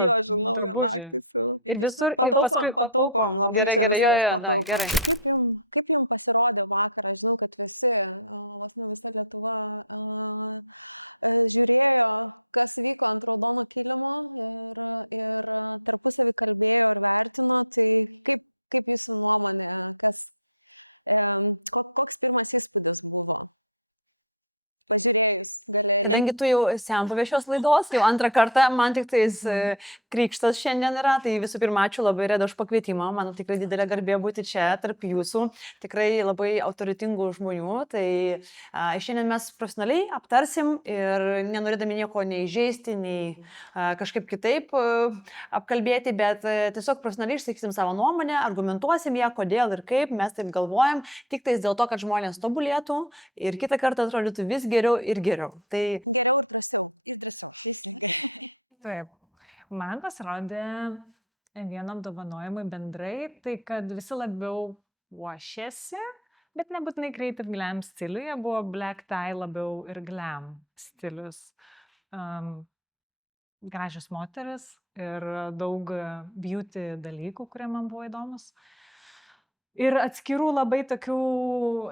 šitą drabužį. Ir visur, ir paskui... Pataupom. Gerai, jo, na, gerai. Kadangi tu jau senbuvė šios laidos, jau antrą kartą, man tik tais krikštas šiandien yra, tai visų pirma, ačiū labai Reda už pakvietimą, man tikrai didelė garbė būti čia tarp jūsų, tikrai labai autoritingų žmonių, tai šiandien mes profesionaliai aptarsim ir nenorėdami nieko nei žaisti, nei kažkaip kitaip apkalbėti, bet tiesiog profesionaliai išsakysim savo nuomonę, argumentuosim ją, kodėl ir kaip mes taip galvojam, tik tais dėl to, kad žmonės tobulėtų ir kitą kartą atrodytų vis geriau ir geriau. Tai Taip. Man pasirodė vieno apdovanojimai bendrai, tai kad visi labiau ruošėsi, bet nebūtinai creative glam stiliuje, buvo black tie labiau ir glam stilius. Gražios moteris ir daug beauty dalykų, kurie man buvo įdomus. Ir atskirų labai tokių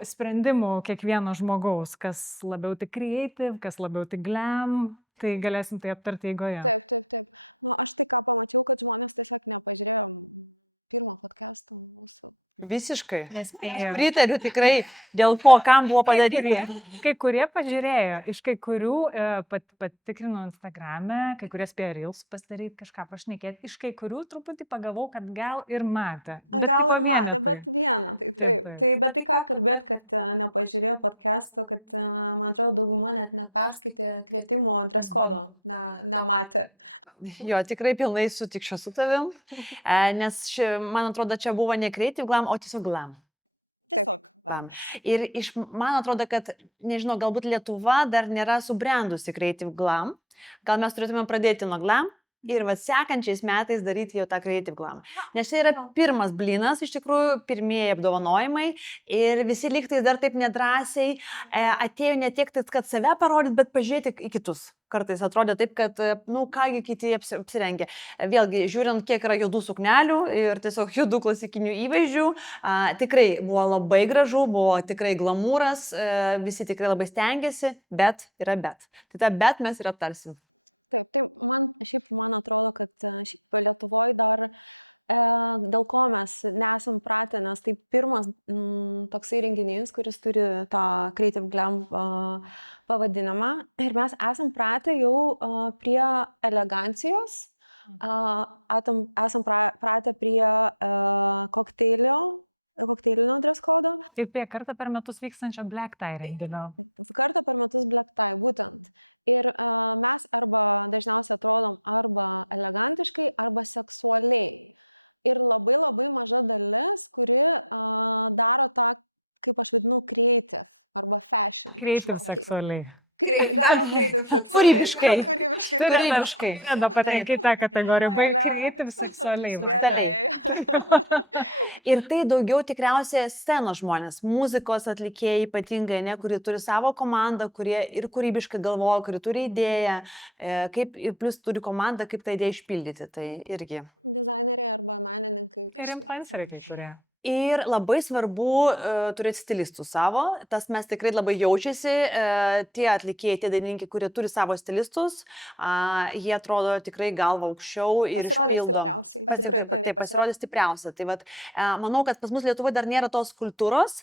sprendimų kiekvieno žmogaus, kas labiau tik creative, kas labiau tik glam, tai galėsim tai aptarti eigoje. visiškai. Nespėjau. Pritariu tikrai, dėl ko, kam buvo padaryti. Kai kurie pažiūrėjo, iš kai kurių patikrinau Instagram'e, kai kurie spėjo reels pasidaryti, kažką pašnekėti, iš kai kurių truputį pagavau, kad gal ir matė, bet tik po vienetai. Taip. Tai, bet tai ką kalbėt, kad nepažiūrėjo podcast'o, kad, man atrodo, dauguma net neperskaitė kvietimų, nes kodo nematė. Jo, tikrai pilnai sutikščiau su tavim, nes man atrodo, čia buvo ne creative glam, o tiesiog glam. Ir man atrodo, kad, nežinau, galbūt Lietuva dar nėra subrendusi creative glam, gal mes turėtume pradėti nuo glam ir sekančiais metais daryti jau tą creative glam. Nes čia yra pirmas blynas, iš tikrųjų, pirmieji apdovanojimai ir visi lygtais dar taip nedrąsiai atėjo ne tiek, kad save parodyt, bet pažiūrėti į kitus. Kartais atrodė taip, kad, kągi kiti apsirengia. Vėlgi, žiūrint, kiek yra juodų suknelių ir tiesiog juodų klasikinių įvaizdžių, tikrai buvo labai gražu, buvo tikrai glamūras, visi tikrai labai stengiasi, bet yra bet. Tai tą bet mes ir aptarsim. Kaip kartą per metus vykstančio black tie renginio. Creative seksualiai. Kūrybiškai. Kūrybiškai. Tada patenka į tą kategoriją, creative seksualiai. Totaliai. Ir tai daugiau tikriausiai scenos žmonės, muzikos atlikėjai ypatingai, kurie turi savo komandą, kurie ir kūrybiškai galvoja, kurie turi idėją, ir plus turi komandą, kaip tą idėją išpildyti. Tai irgi. Ir influenceriai kai kurie. Ir labai svarbu turėti stilistų savo, tas mes tikrai labai jaučiasi, tie atlikėjai, tie dainininkai, kurie turi savo stilistus, jie atrodo tikrai galva aukščiau ir išpildo, tai pasirodė stipriausia. Tai vat, manau, kad pas mus Lietuvoje dar nėra tos kultūros,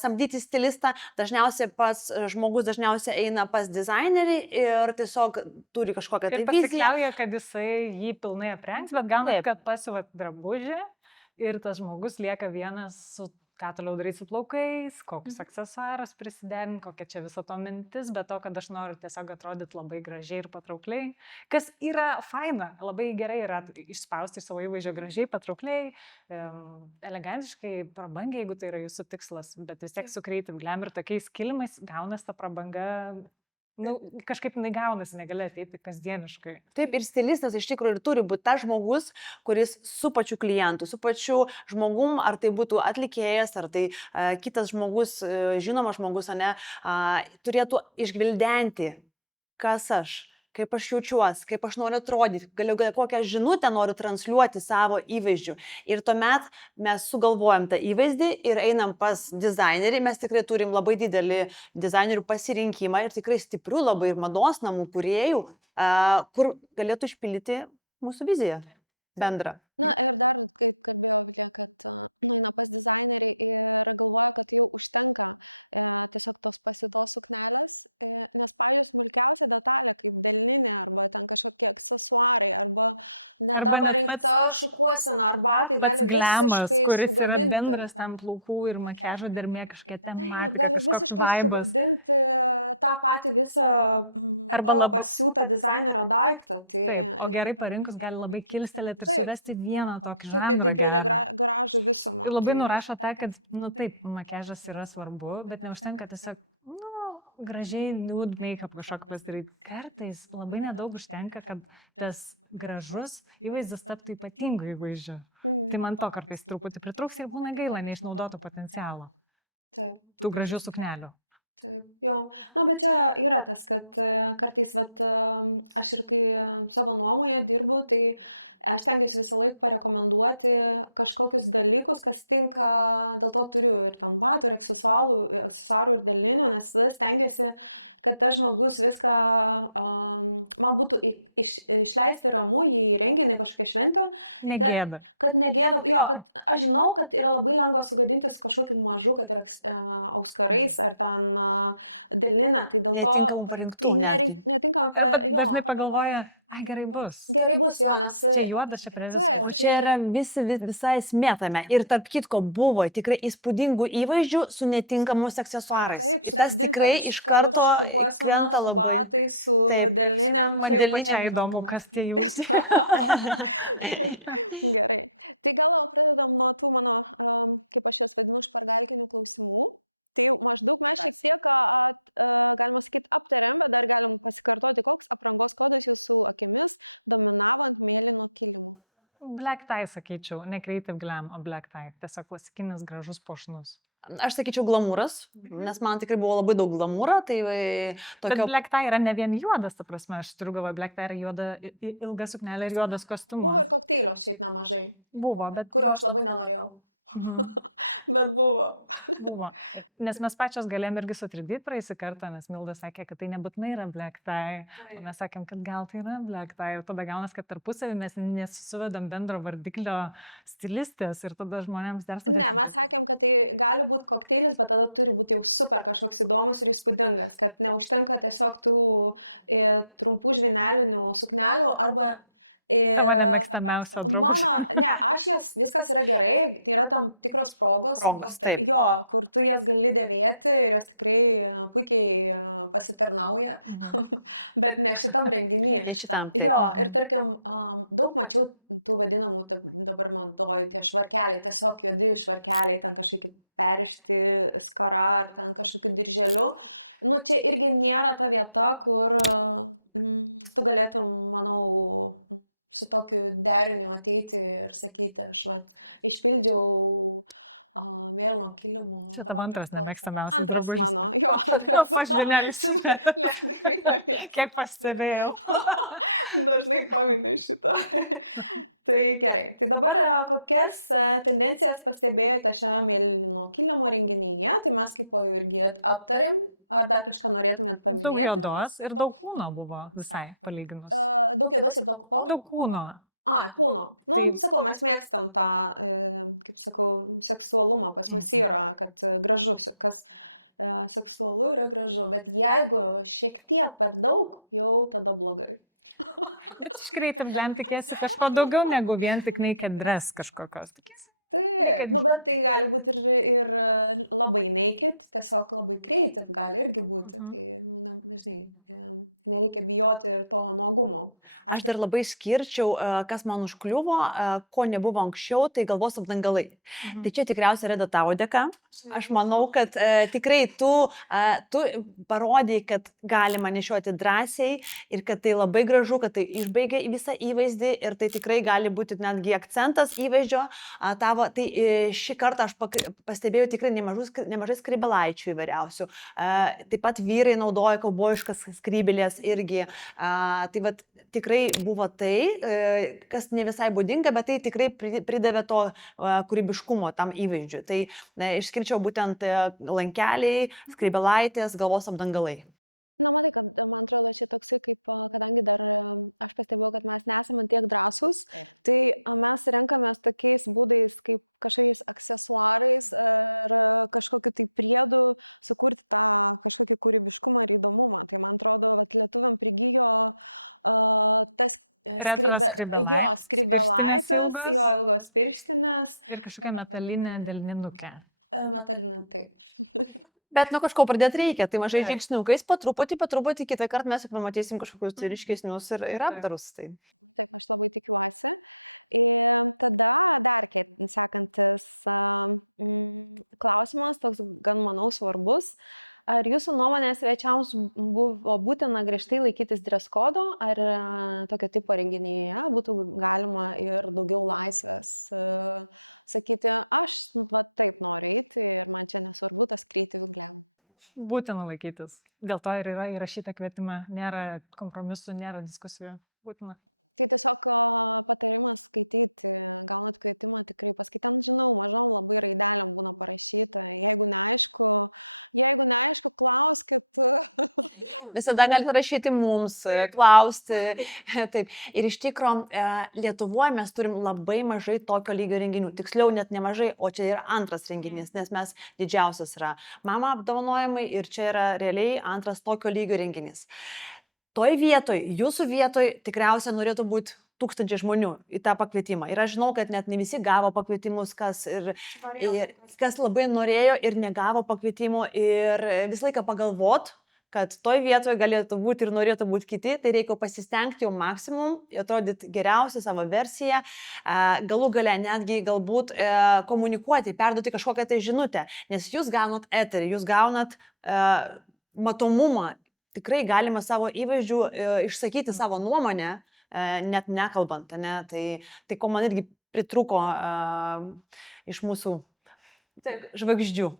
samdyti stilistą, dažniausiai pas žmogus dažniausiai eina pas dizainerį ir tiesiog turi kažkokią tai viziją. Ir pasikliauja, kad jisai jį pilnai aprengs, bet gal kad pasiuvat drabužį. Ir tas žmogus lieka vienas su, ką toliau daryti su plaukais, kokius aksesuarus prisiderinti, kokia čia viso to mintis, bet to, kad aš noriu tiesiog atrodyti labai gražiai ir patraukliai. Kas yra faina, labai gerai yra išspausti iš savo įvaizdžio gražiai, patraukliai, elegantiškai, prabangiai, jeigu tai yra jūsų tikslas, bet vis tiek su creative glam ir tokiais kilimais gaunas ta prabanga. Kažkaip gaunasi, negali ateiti kasdieniškai. Taip, ir stilistas iš tikrųjų ir turi būti tas žmogus, kuris su pačiu klientu, su pačiu žmogum, ar tai būtų atlikėjas, ar tai kitas žmogus, žinomas žmogus, turėtų išgvildenti, kas aš, kaip aš jaučiuosi, kaip aš noriu atrodyti, galiu kokią žinutę noriu transliuoti savo įvaizdžiu. Ir tuomet mes sugalvojam tą įvaizdį ir einam pas dizainerį, mes tikrai turim labai didelį dizainerių pasirinkimą ir tikrai stiprių labai ir mados namų kūrėjų, kur galėtų išpildyti mūsų viziją bendrą. Arba net pats glamas, kuris yra bendras tam plaukų ir makiažo dermė, kažkokia tematika, kažkoks vaibas. tą patį visą Arba labai... pasiūtą dizainerio daiktą. Taip, o gerai parinkus gali labai kilstelėti ir suvesti vieną tokį žanrą gerą. Ir labai nurašo tą, kad, nu taip, makiažas yra svarbu, bet neužtenka tiesiog, nu, gražiai nude make-up kažkokį pasidaryti. Kartais labai nedaug užtenka, kad tas gražus įvaizdis taptų ypatingu įvaizdžiu. Tai man to kartais truputį pritrūks ir būna gaila neišnaudoto potencialo. Tų gražių suknelių. Jau, nu, bet čia yra tas, kad kartais, vat, aš ir savo nuomonę dirbu, tai aš stengiuosi visą laiką parekomenduoti kažkokius dalykus, kas tinka, dėl to turiu ir bangatų, ir aksesuarų, ir dėlinių, nes vis stengiuosi, kad tas žmogus viską, man būtų išleisti ramu į renginį kažkokią šventę. Negėda. Kad negėda, jo, aš žinau, kad yra labai lengva sugadinti su kažkokiu mažu, kad yra auskarais ar ten dėlinę. Netinkamų parinktų netgi. Arba dažnai pagalvoja, ai gerai bus. Gerai bus, jo, nes... Čia juodas, čia prie visko. O čia yra visai smėtame. Ir tarp kitko buvo tikrai įspūdingų įvaizdžių su netinkamus aksesuarais. Ir tas tikrai iš karto krenta labai. Taip. Man dėlinė įdomu, kas tie jūs. Black tie, sakyčiau, ne creative glam, o black tie. Tiesiog klasikinis gražus puošnus. Aš sakyčiau glamūras, nes man tikrai buvo labai daug glamūro, tai tokio... Bet black tie yra ne vien juodas, ta prasme, aš turiu galvoje, black tie yra juoda, ilga suknelė ir juodas kostiumas. Tai šiaip nemažai. Buvo, bet... Kurio aš labai nenorėjau. Bet buvo. Buvo. Nes mes pačios galėjom irgi sutrikdyti praeisį kartą, nes Milda sakė, kad tai nebūtinai yra black tie. O mes sakėm, kad gal tai yra black tie. Ir tada gaunas, kad tarpusavį mes nesuvedam bendro vardiklio stilistės ir tada žmonėms dar sudėtinga. Ne, mes matėm, kad tai gali būti kokteilis, bet tada turi būti jau super kažkoks įdomus ir įspūdingas. Kad neužtenka tiesiog tų trumpų žvynelinių suknelių arba... Tavo nemėgstamiausio drabužio. Ne, aš jas, viskas yra gerai, yra tam tikros progos. Progos, taip. Jo, tu jas gali dėvėti ir jas tikrai puikiai pasitarnauja. Bet ne šitam renginiui. Ne šitam, taip. Jo, ir tarkim, daug mačiau tų vadinamų, dabar naudoju tie švarkeliai, tiesiog juodi švarkeliai, kad kažkaip perišti skara ar kažkaip dirželiu. Nu, čia irgi nėra ta vieta, kur tu galėtum, manau, su tokiu deriniu ateiti ir sakyti, aš išpildžiau vėlų kilimų. Čia tavo antras nemėgstamiausias drabužis. Pažvinėlis. Kiek pastebėjau. Dažnai pamėgiu šitą. Tai gerai. Tai dabar kokias tendencijas pastebėjote šiame mėlyno kilimo renginyje? Tai mes kaip jau irgi aptarėm. Ar dar kažką norėtumėt? Daug juodos ir daug kūno buvo visai palyginus. Daug juodos ir daug kūno? Daug kūno. Kūno. Tai, sakau, mes mėgstam tą, kaip sakau, seksualumą pas mus yra, kad gražu, kas seksualu yra gražu, bet jeigu šiek tiek per daug, jau tada blogai. Bet iš creative glam tikėsi kažko daugiau negu vien tik naked dress kažkokios. Tikėsi? Bet tai gali būti ir labai naked, tiesiog labai creative gali irgi būti. Dažnai nereikia bijoti to nuogumo. Aš dar labai skirčiau, kas man užkliuvo, ko nebuvo anksčiau, tai galvos apdangalai. Tai čia tikriausiai Reda tavo dėka. Aš manau, kad tikrai tu parodai, kad galima nešioti drąsiai ir kad tai labai gražu, kad tai išbaigia visą įvaizdį ir tai tikrai gali būti netgi akcentas įvaizdžio tavo. Tai šį kartą aš pastebėjau tikrai nemažai skrybelaičių įvairiausių. Taip pat vyrai naudoja kaubojiškas skrybelės. idėjas irgi. Tai vat, tikrai buvo tai, kas ne visai būdinga, bet tai tikrai pridavė to kūrybiškumo tam įvaizdžiui. Tai išskirčiau būtent lankeliai, skrybelaitės, galvos apdangalai. Retro skrybelai, pirštinės ilgos Ilgos pirštinės, ir kažkokia metalinė delninukė. metalinė taip. Bet nuo kažko pradėti reikia, tai mažai žingsniukais, po truputį, kitą kartą mes pamatysim kažkokius ryškesnius ir apdarus. Tai. Būtina laikytis. Dėl to ir yra įrašyta kvietime. Nėra kompromisų, nėra diskusijų. Būtina. Visada galite rašyti mums, klausti. Taip. Ir iš tikro, Lietuvoje mes turim labai mažai tokio lygio renginių. Tiksliau, net nemažai, o čia yra antras renginys, nes mes didžiausias yra mama apdovanojimai ir čia yra realiai antras tokio lygio renginys. Toj vietoj, jūsų vietoj tikriausiai norėtų būti 1000 žmonių į tą pakvietimą. Ir aš žinau, kad net ne visi gavo pakvietimus, kas labai norėjo ir negavo pakvietimų. Ir visą laiką pagalvot, kad toj vietoje galėtų būti ir norėtų būti kiti, tai reikia pasistengti jau maksimum, atrodyti geriausią savo versiją, galų gale netgi galbūt komunikuoti, perduoti kažkokią tai žinutę, nes jūs gaunat eterį, jūs gaunat matomumą, tikrai galima savo įvaizdžių išsakyti savo nuomonę, net nekalbant, ne? Tai ko man irgi pritruko iš mūsų žvaigždžių.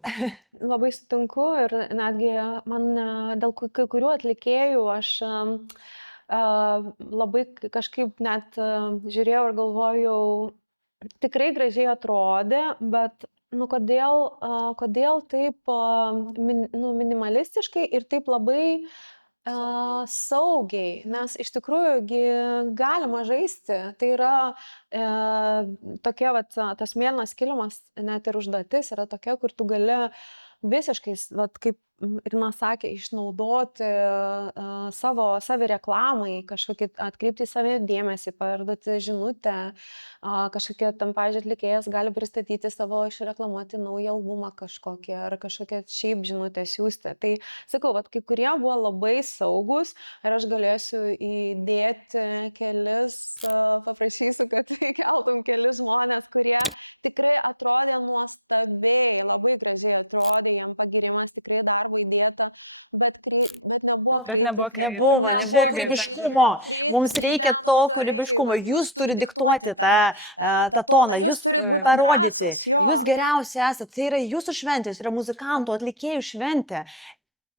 Bet nebuvo kūrybiškumo. Mums reikia to kūrybiškumo. Jūs turite diktuoti tą toną, jūs parodyti. Jūs geriausi esate. Tai yra jūsų šventės, yra muzikantų, atlikėjų šventė.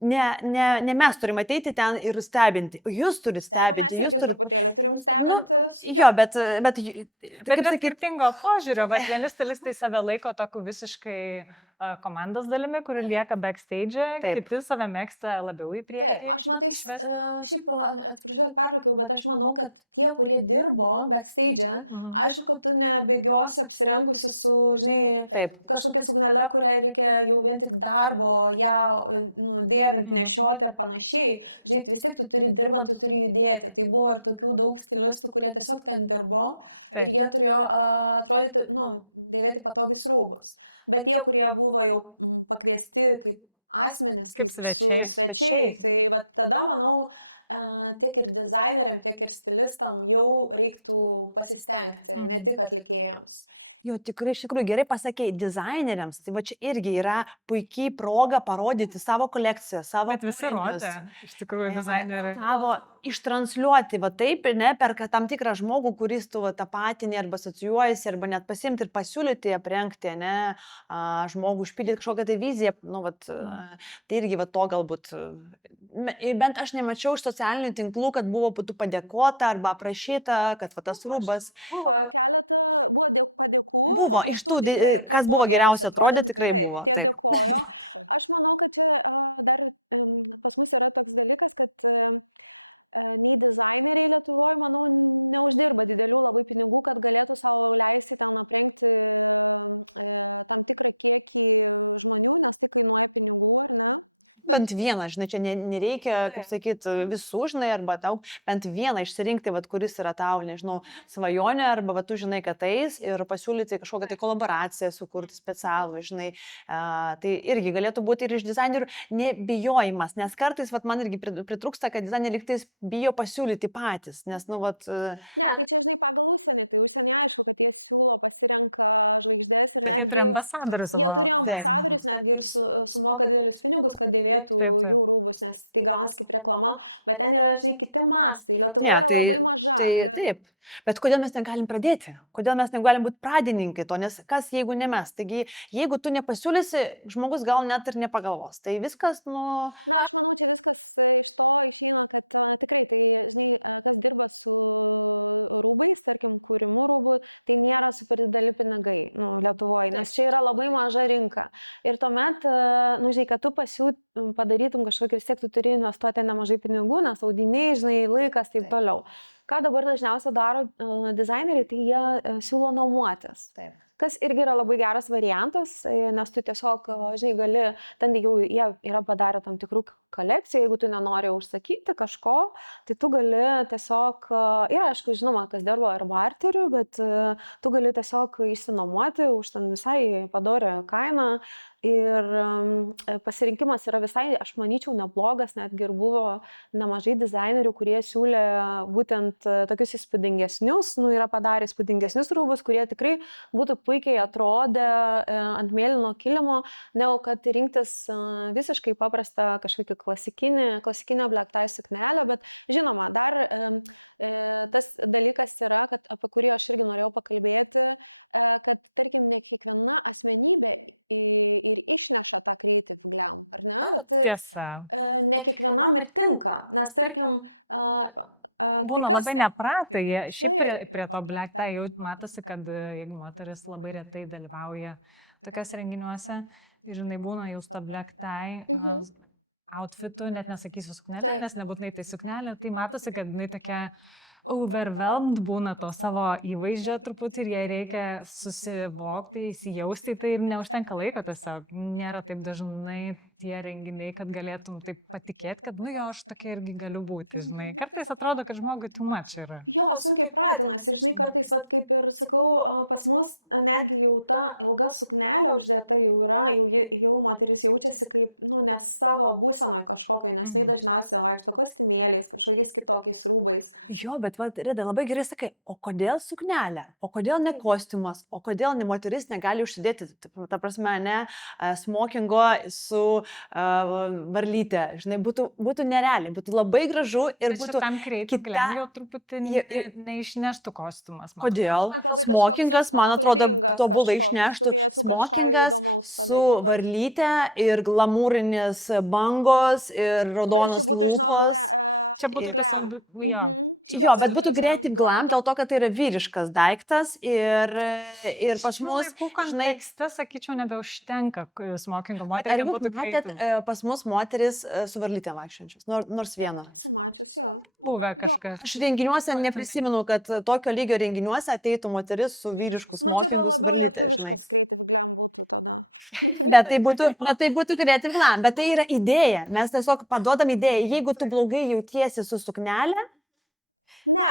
Ne mes turime ateiti ten ir stebinti. Jūs turite stebinti, jūs turite... Nu, jo, bet yra skirtingo požiūrio, bet vieni stilistai save laiko tokiu visiškai komandos dalimi, kuri lieka backstage, kiti save mėgsta labiau į priekį. Aš matai, šiaip atsiprašau, pertraukiau, bet aš manau, kad tie, kurie dirbo backstage, aišku, kad tu nebėgios apsirengusi su, žinai, kažkokia suknele, kuriai reikia jau vien tik darbo, ją dėvinti, nešioti ar panašiai. Žinai, vis tiek tu turi dirbant, tu turi judėti. Tai buvo ir tokių daug stilistų, kurie tiesiog ten dirbo. Jie turėjo atrodyti, dėvėti patogius rūbus. Bet tie, kurie buvo jau pakviesti kaip asmenys, kaip svečiai. Tai tada, manau, tiek ir dizaineriam, tiek ir stilistam jau reiktų pasistengti, ne tik atlikėjams. Jo, tikrai, iš tikrųjų, gerai pasakei, dizaineriams, tai va čia irgi yra puikiai proga parodyti savo kolekciją, savo... Bet visi rodė, iš tikrųjų, dizaineriai. Savo ištranšliuoti, va taip, ne, per tam tikrą žmogų, kuris tu tą patinį arba asocijuojasi, arba net pasimti ir pasiūlyti aprengti, ne, žmogų užpildyti kažkokią tai viziją, tai irgi va to galbūt bent aš nemačiau iš socialinių tinklų, kad buvo būtų padėkota arba aprašyta, kad va, tas rūbas buvo. Iš tų, kas buvo geriausia atrodė, tikrai buvo. Taip. Bent vieną, žinai, čia nereikia, kaip sakyt, visų, žinai, arba tau bent vieną išsirinkti, vat, kuris yra tau, nežinau, svajonė, arba vat, tu žinai, kad eis ir pasiūlyti kažkokią tai kolaboraciją, sukurti specialų, žinai. Tai irgi galėtų būti ir iš dizainerių nebijojimas, nes kartais vat, man irgi pritrūksta, kad dizaineriai liktais bijo pasiūlyti patys, nes, nu, vat... Bet jie turi ambasadorių savo. Taip. Netgi ir sumoka didelius pinigus, kad dėvėtų Taip, taip. rūbus, nes tai gaunas kaip reklama, bet ten yra, žinai, kiti mastai. Ne, tai taip. Bet kodėl mes negalim pradėti? Kodėl mes negalim būti pradininkai to, nes kas jeigu ne mes? Taigi, jeigu tu nepasiūlysi, žmogus gal net ir nepagalvos. Tai viskas, nu... Tiesa. Ne kiekvienam ir tinka, nes tarkim... Būna labai nepratai, šiaip prie to black tie jau matosi, kad jeigu moteris labai retai dalyvauja tokiuose renginiuose ir jinai būna jau su to black tie outfitu, net nesakysiu suknelė, nes nebūtinai tai suknelė, tai matosi, kad jinai tokia overwhelmed būna to savo įvaizdžio truputį ir jai reikia susivokti, įsijausti, tai ir neužtenka laiko tiesiog. Nėra taip dažnai tie renginiai, kad galėtum taip patikėti, kad, nu jo, aš tokia irgi galiu būti, žinai. Kartais atrodo, kad žmogui too much yra. Jo, sunkiai pratimas ir žinai, kartais, kaip ir sakau, pas mus netgi jau ta ilga suknelė uždėta jau yra, jau moteris jaučiasi kaip, nu, ne savo būsenai kažkokiai, nes tai dažniausiai vaikšto kostiumėliais, kažkokiais kitokiais rūbais. Jo, bet va, Reda, labai gerai sakai, o kodėl suknelė, o kodėl ne kostiumas, o kodėl ne moteris negali užsidėti, ta prasme, ne smokingo su varlytė, žinai, būtų nerealiai, būtų labai gražu ir Bet būtų... šitam kreipti glengiau truputį neišneštų kostiumas. Kodėl? Smokingas, man atrodo, tobulai išneštų. Smokingas su varlyte ir glamūrinis bangos ir raudonos lūpos. Čia būtų tiesiog, jo. Jo, bet būtų creative glam, dėl to, kad tai yra vyriškas daiktas ir pas mus, žinai, sakyčiau, nebeužtenka smokingo moterį. Ar jūs matėt pas mus moteris su varlytė vaikščiančius, nors vieną? Buvę kažkas. Aš renginiuose neprisimenu, kad tokio lygio renginiuose ateitų moteris su vyrišku smokingu su varlytė, žinai. Bet tai būtų creative glam, bet tai yra idėja, mes tiesiog paduodam idėją, jeigu tu blogai jautiesi su suknelė,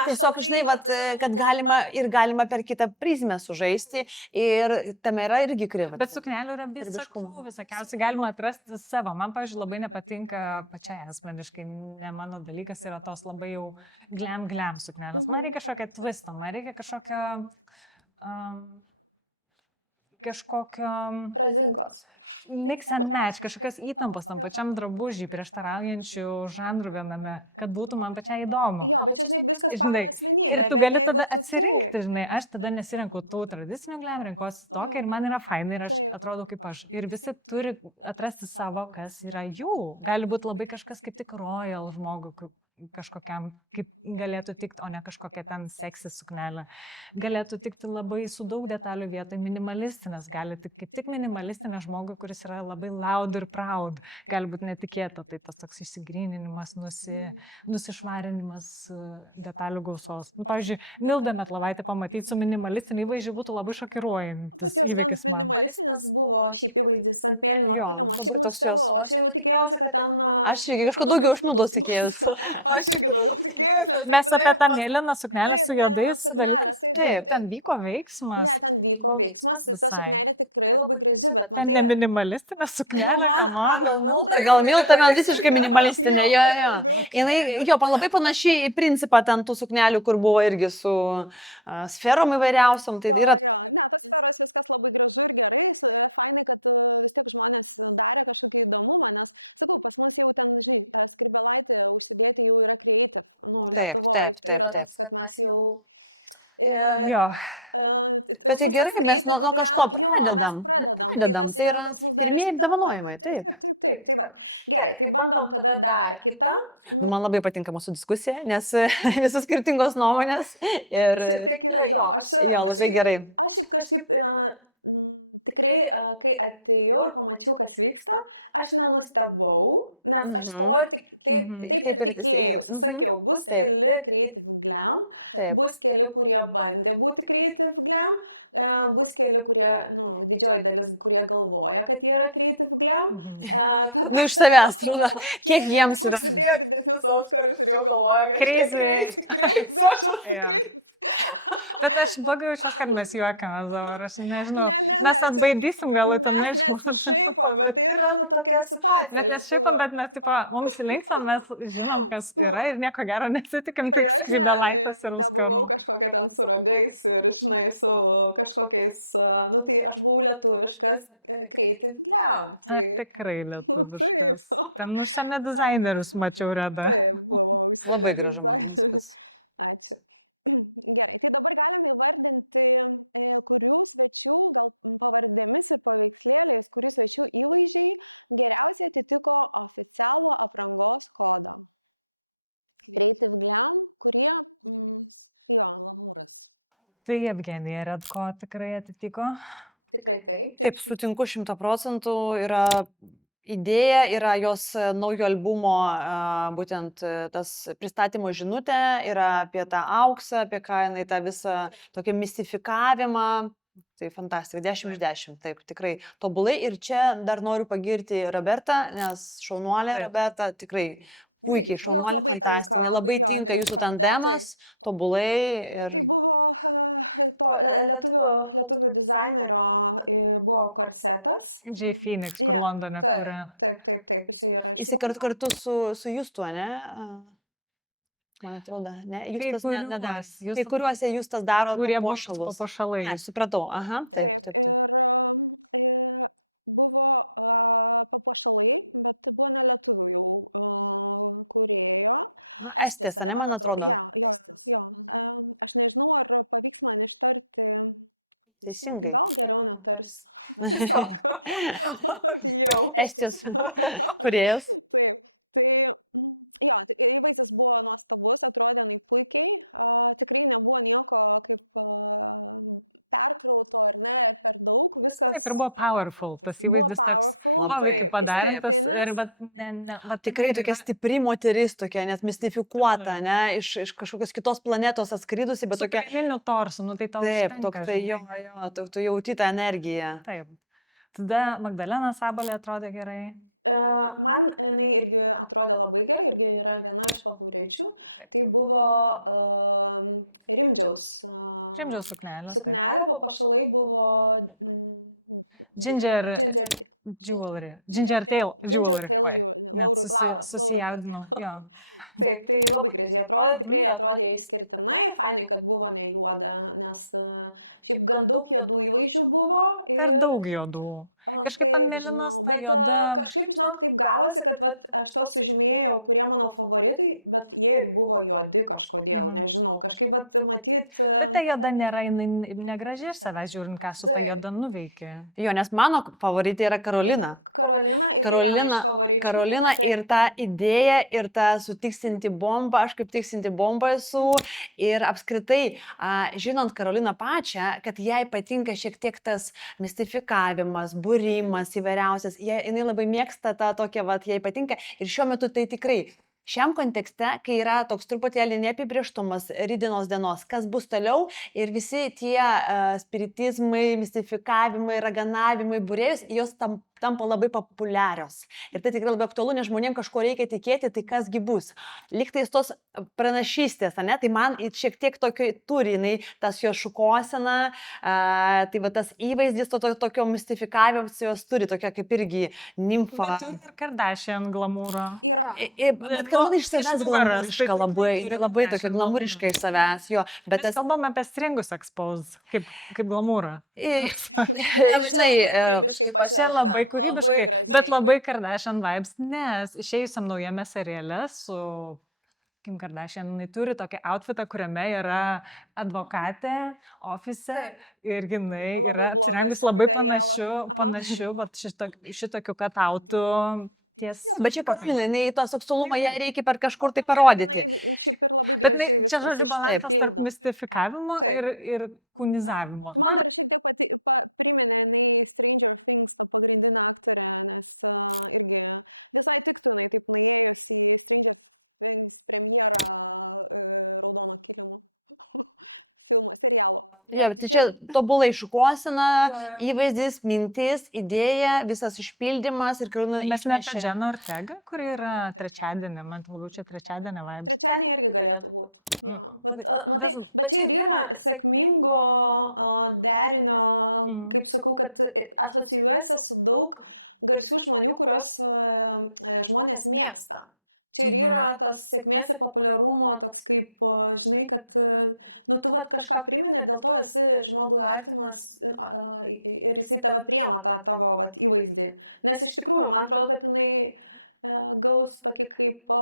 tiesiog, žinai, vat, kad galima per kitą prizmę sužaisti ir tame yra irgi kriva. Bet suknelių yra visokiausiai galima atrasti savo. Man, pavyzdžiui, labai nepatinka pačiai asmeniškai, ne mano dalykas yra tos labai jau glam suknelės. Man reikia kažkokio twisto, man reikia kažkokio, kažkokio Razinkos. mix and match, kažkokios įtampos tam pačiam drabužiai, prieštaraujančių žanrų viename, kad būtų man pačiai įdomu. Na, bet čia šiaip viskas. Žinai, patys ir tu gali tada atsirinkti, žinai, aš tada nesirenku tų tradicinių glam, renkuosi tokią ir man yra faina ir aš atrodau kaip aš. Ir visi turi atrasti savo, kas yra jų. Gali būti labai kažkas kaip tik royal žmogų, kažkokiam, kaip galėtų tikti, o ne kažkokia ten seksi suknelė. Galėtų tikti labai su daug detalių vietoj, minimalistinės, gali tik kaip tik minimalistinė žmogui, kuris yra labai loud ir proud. Gali būti netikėta, tai tas toks išsigryninimas, nusišvarinimas detalių gausos. Nu, pavyzdžiui, Mildą Metlovaitę pamatyti su minimalistiniu įvaizdžiu būtų labai šokiruojantis įvykis man. Minimalistinis buvo šiaip įvaizdis ant mėlyno. Jo, dabar toks jos. O aš jau tikėjausi, kad ten... Aš irgi kažko daugiau iš Mildos tikėjausi. Aš irgi tikėjausi. Mes apie tą mėlyną suknelę su juodais dalykais. Taip. Ten vyko veiksmas Vyko veiksmas. visai. Tikrai labai graži, bet... Ten ne minimalistinė suknelė, kama. Gal Milda man visiškai minimalistinė, jo. Jinai, jo, labai panašiai į principą ten tų suknelių, kur buvo irgi su sferom įvairiausiom. Tai yra Taip. Kad mes jau... Ir, Jo. Bet tai gerai, mes nuo kažko pradedam. Tai yra pirmieji apdovanojimai, taip. Taip, tai va. Gerai, tai bandom tada dar kitą. Nu, man labai patinka mūsų diskusija, nes visos skirtingos nuomonės. Ir Taip, jo, jo, labai gerai. Aš šiaip kažkaip tikrai, kai atėjau ir pamačiau, kas vyksta, aš nenustebau, nes aš noriu Taip ir tikėjau. Sakiau, bus Taip. keli creative glam, Taip. bus keli, kurie bandė būti creative glam, bus keli, kurie, didžioji dalis, kurie galvoja, kad jie yra creative glam. Nu, iš savęs, trūna, kiek jiems yra. Tiek, visas Oscaras jau galvoja, kad Crazy. Jo. Bet aš blogai jaučiuosi, kad mes juokiamės dabar, aš nežinau. Mes atbaidysim galutinai, nežinau. Bet yra tokia situacija. Bet mes šiaip, bet mes, tipo, mums linksam, mes žinom, kas yra ir nieko gero nesitikim, tik skrybelaitas ir uskarų. Kažkokia ten su ragais ir, žinai, su kažkokiais, tai aš buvau lietuviškas creative glam. Ar tikrai lietuviškas? Ten užsienio dizainerius mačiau Reda. Labai gražu man viskas. Tai Evgenija Redko tikrai atitiko. Tikrai taip. Taip, sutinku 100%, yra idėja, yra jos naujo albumo, būtent tas pristatymo žinutė, yra apie tą auksą, apie ką jinai tą visą tokį mistifikavimą. Tai fantastika, 10 iš 10, taip, tikrai tobulai. Ir čia dar noriu pagirti Robertą, nes šaunuolė Roberta, tikrai puikiai šaunuolė, fantastinė, labai tinka jūsų tandemas, tobulai ir... Lietuvių dizainerio buvo korsetas. J. Phoenix, kur Londone kuria. Taip. Jisai kartu su Justu, ne? Man atrodo, ne? Justas nedaro. Kai kuriuose Justas daro kurie papuošalus. Papuošalai. Supratau, aha, taip. Estės, ne, man atrodo. Teisingai. Estijos kūrėjas. Taip, ir buvo powerful, tas įvaizdis toks poveikį padarantas. Ir tikrai tokia stipri moteris, tokia net mistifikuota, ne, iš kažkokios kitos planetos atskridusi, bet tokia... Su kailiniu torsu, nu tai tau Taip, užtenka, toks tai jo, tu jauti tą energiją. Taip. Tada Magdalena Sabalė atrodė gerai. Man jinai irgi atrodė labai gerai, irgi yra viena iš favoričių. Tai buvo Rimdžiaus Suknelė. Suknelė, papuošalai buvo Ginger Jewelry. Ginger Tail Jewelry. Oi. Net susijaudinau. Jo. Taip, tai labai gražiai atrodė, tikrai atrodė išskirtinai, fainai, kad buvome juoda, nes šiaip gan daug juodų įvaizdžių buvo. Per daug juodų. Kažkaip ant mėlynos ta juoda. Kažkaip, žinau, taip gavosi, kad vat, aš tos sužymėjau, kurie mano favoritai, bet jie ir buvo juodi kažkodėl, nežinau, kažkaip vat, matyt. Bet ta juoda nėra, jinai negraži iš savęs žiūrint, ką su ta juoda nuveikė. Jo, nes mano favoritai yra Karolina. Karolina ir ta idėja, ir ta sutiksinti bomba, aš kaip tiksinti bomba esu. Ir apskritai, žinant Karoliną pačią, kad jai patinka šiek tiek tas mistifikavimas, būrimas įvairiausias, jinai labai mėgsta tą tokią, jai patinka. Ir šiuo metu tai tikrai. Šiam kontekste, kai yra toks truputėlį neapibrieštumas rytdienos dienos, kas bus toliau ir visi tie spiritizmai, mistifikavimai, raganavimai, būrėjus, jos tampa labai populiarios. Ir tai tikrai labai aktualu, nes žmonėms kažko reikia tikėti, tai kasgi bus. Liktais tos pranašystės, ne? Tai man šiek tiek tokio turi, jinai tas jo šukosena, tai va tas įvaizdis tokio mistifikavimus jos turi, tokia kaip irgi nimfa. Bet ir Kardashian glamūro. Bet kalba iš savęs glamūriška labai tokia glamūriška iš savęs, jo. Bet mes kalbam apie stringus expose, kaip glamūrą. Žinai, čia labai kūrybiškai, bet labai Kardashian vibes, nes išėjusiam naujame seriale su Kim Kardashian, jinai turi tokį outfitą, kuriame yra advokatė ofise ir jinai yra apsirengus labai panašiu šitokiu katautu. Bet čia jinai to seksualumą ją reikia per kažkur tai parodyti. Bet čia, žodžiu, balansas tarp mistifikavimo ir kūnizavimo. Jo, tai čia tobulai šukosina, įvaizdis, mintis, idėja, visas išpildymas ir Karolina išmešė. Mes ne apie Jenna Ortega, kuri yra trečiadienį, man labiau čia trečiadienį vibes. Ten irgi galėtų būti. Bet čia yra sėkmingo derinio, kaip sakau, kad asocijuojasi su daug garsių žmonių, kurios žmonės mėgsta. Čia yra tas sėkmės ir populiarumo toks kaip, žinai, kad tu kažką primeni, dėl to esi žmogui artimas ir jisai tave priema tą tavo įvaizdį. Nes iš tikrųjų, man atrodo, kad jinai gaus tokį kaip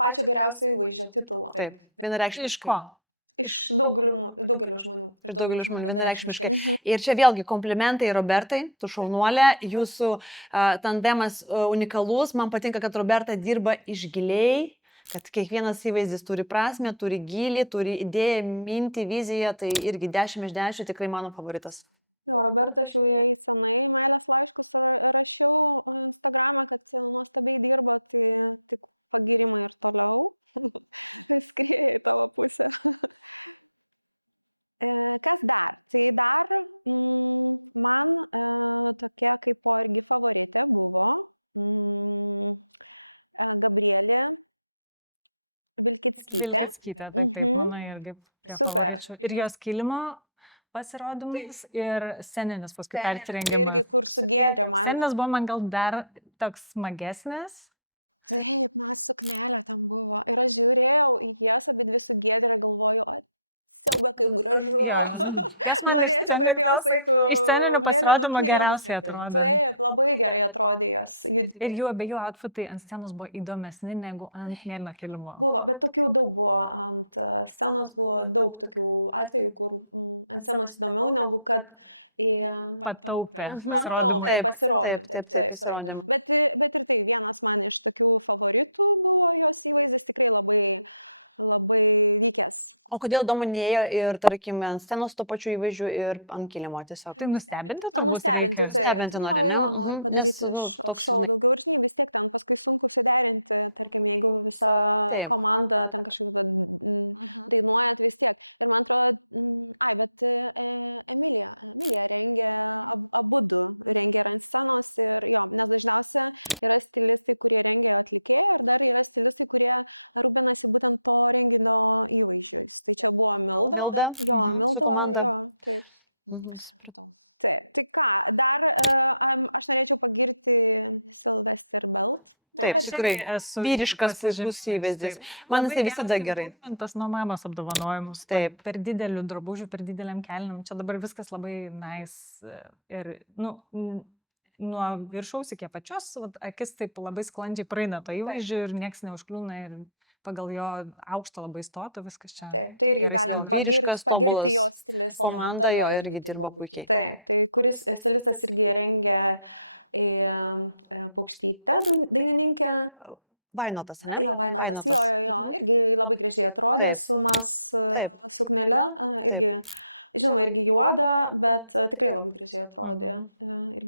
pačią geriausią įvaizdžio titulą. Taip, vienareikšmiškai. Iš ko? Iš daugelio žmonių. Iš daugelio žmonių, vienareikšmiškai. Ir čia vėlgi komplimentai Robertai, tu šaunuolė, jūsų tandemas unikalus, man patinka, kad Roberta dirba iš giliai, kad kiekvienas įvaizdis turi prasmę, turi gilį, turi idėją, mintį, viziją, tai irgi 10 iš 10 tikrai mano favoritas. Jo, Roberta šiandien. Vilkickytė, taip, mano irgi prie favoričių. Ir jos kilimo pasirodymas ir sceninis paskui persirengimas. Sceninis buvo man gal dar toks smagesnis. Jo, kas man iš sceninių pasirodymų geriausiai atrodo. Labai gerai atrodė jos. Ir jų abiejų outfitai ant scenos buvo įdomesni negu ant mėlyno kilimo. Buvo, bet tokių daug buvo. Ant scenos buvo daug tokių atvejų. Ant scenos įdomiau negu kad pataupė pasirodymui. Taip, pasirodymui. O kodėl dominėjo ir, tarkim, ant scenos to pačiu įvaizdžiu ir ant kilimo tiesiog? Tai nustebinti turbūt reikia. Nustebinti nori, ne? Nes, toks, žinai. Jeigu visa komanda ten kažkaip. Milda su komanda. Taip, Aš tikrai. irgi esu Vyriškas pasižymėjus, puikus įvaizdis. taip. Man Labai jisai visada geras gerai. improvmentas nuo mamos apdovanojimus. Taip. Per didelių drabužių, per dideliam kelniam. Čia dabar viskas labai nice. Ir, nu, nuo viršaus iki apačios, vat, akis taip labai sklandžiai praeina to įvaizdžio ir nieks neužkliūna ir pagal jo aukštą labai stotų, viskas čia Taip, tai gerai Jo, skamba. vyriškas, tobulas. stilistas. Komanda jo irgi dirba puikiai. Taip, kuris stilistas irgi rengia Paukštytę, dainininkę. Vainotas, ne? Jo, Vainotas. Labai gražiai atrodo. Taip. Su Taip. suknele. Taip. Žinoma, irgi juoda, bet tikrai labai gražiai atrodo.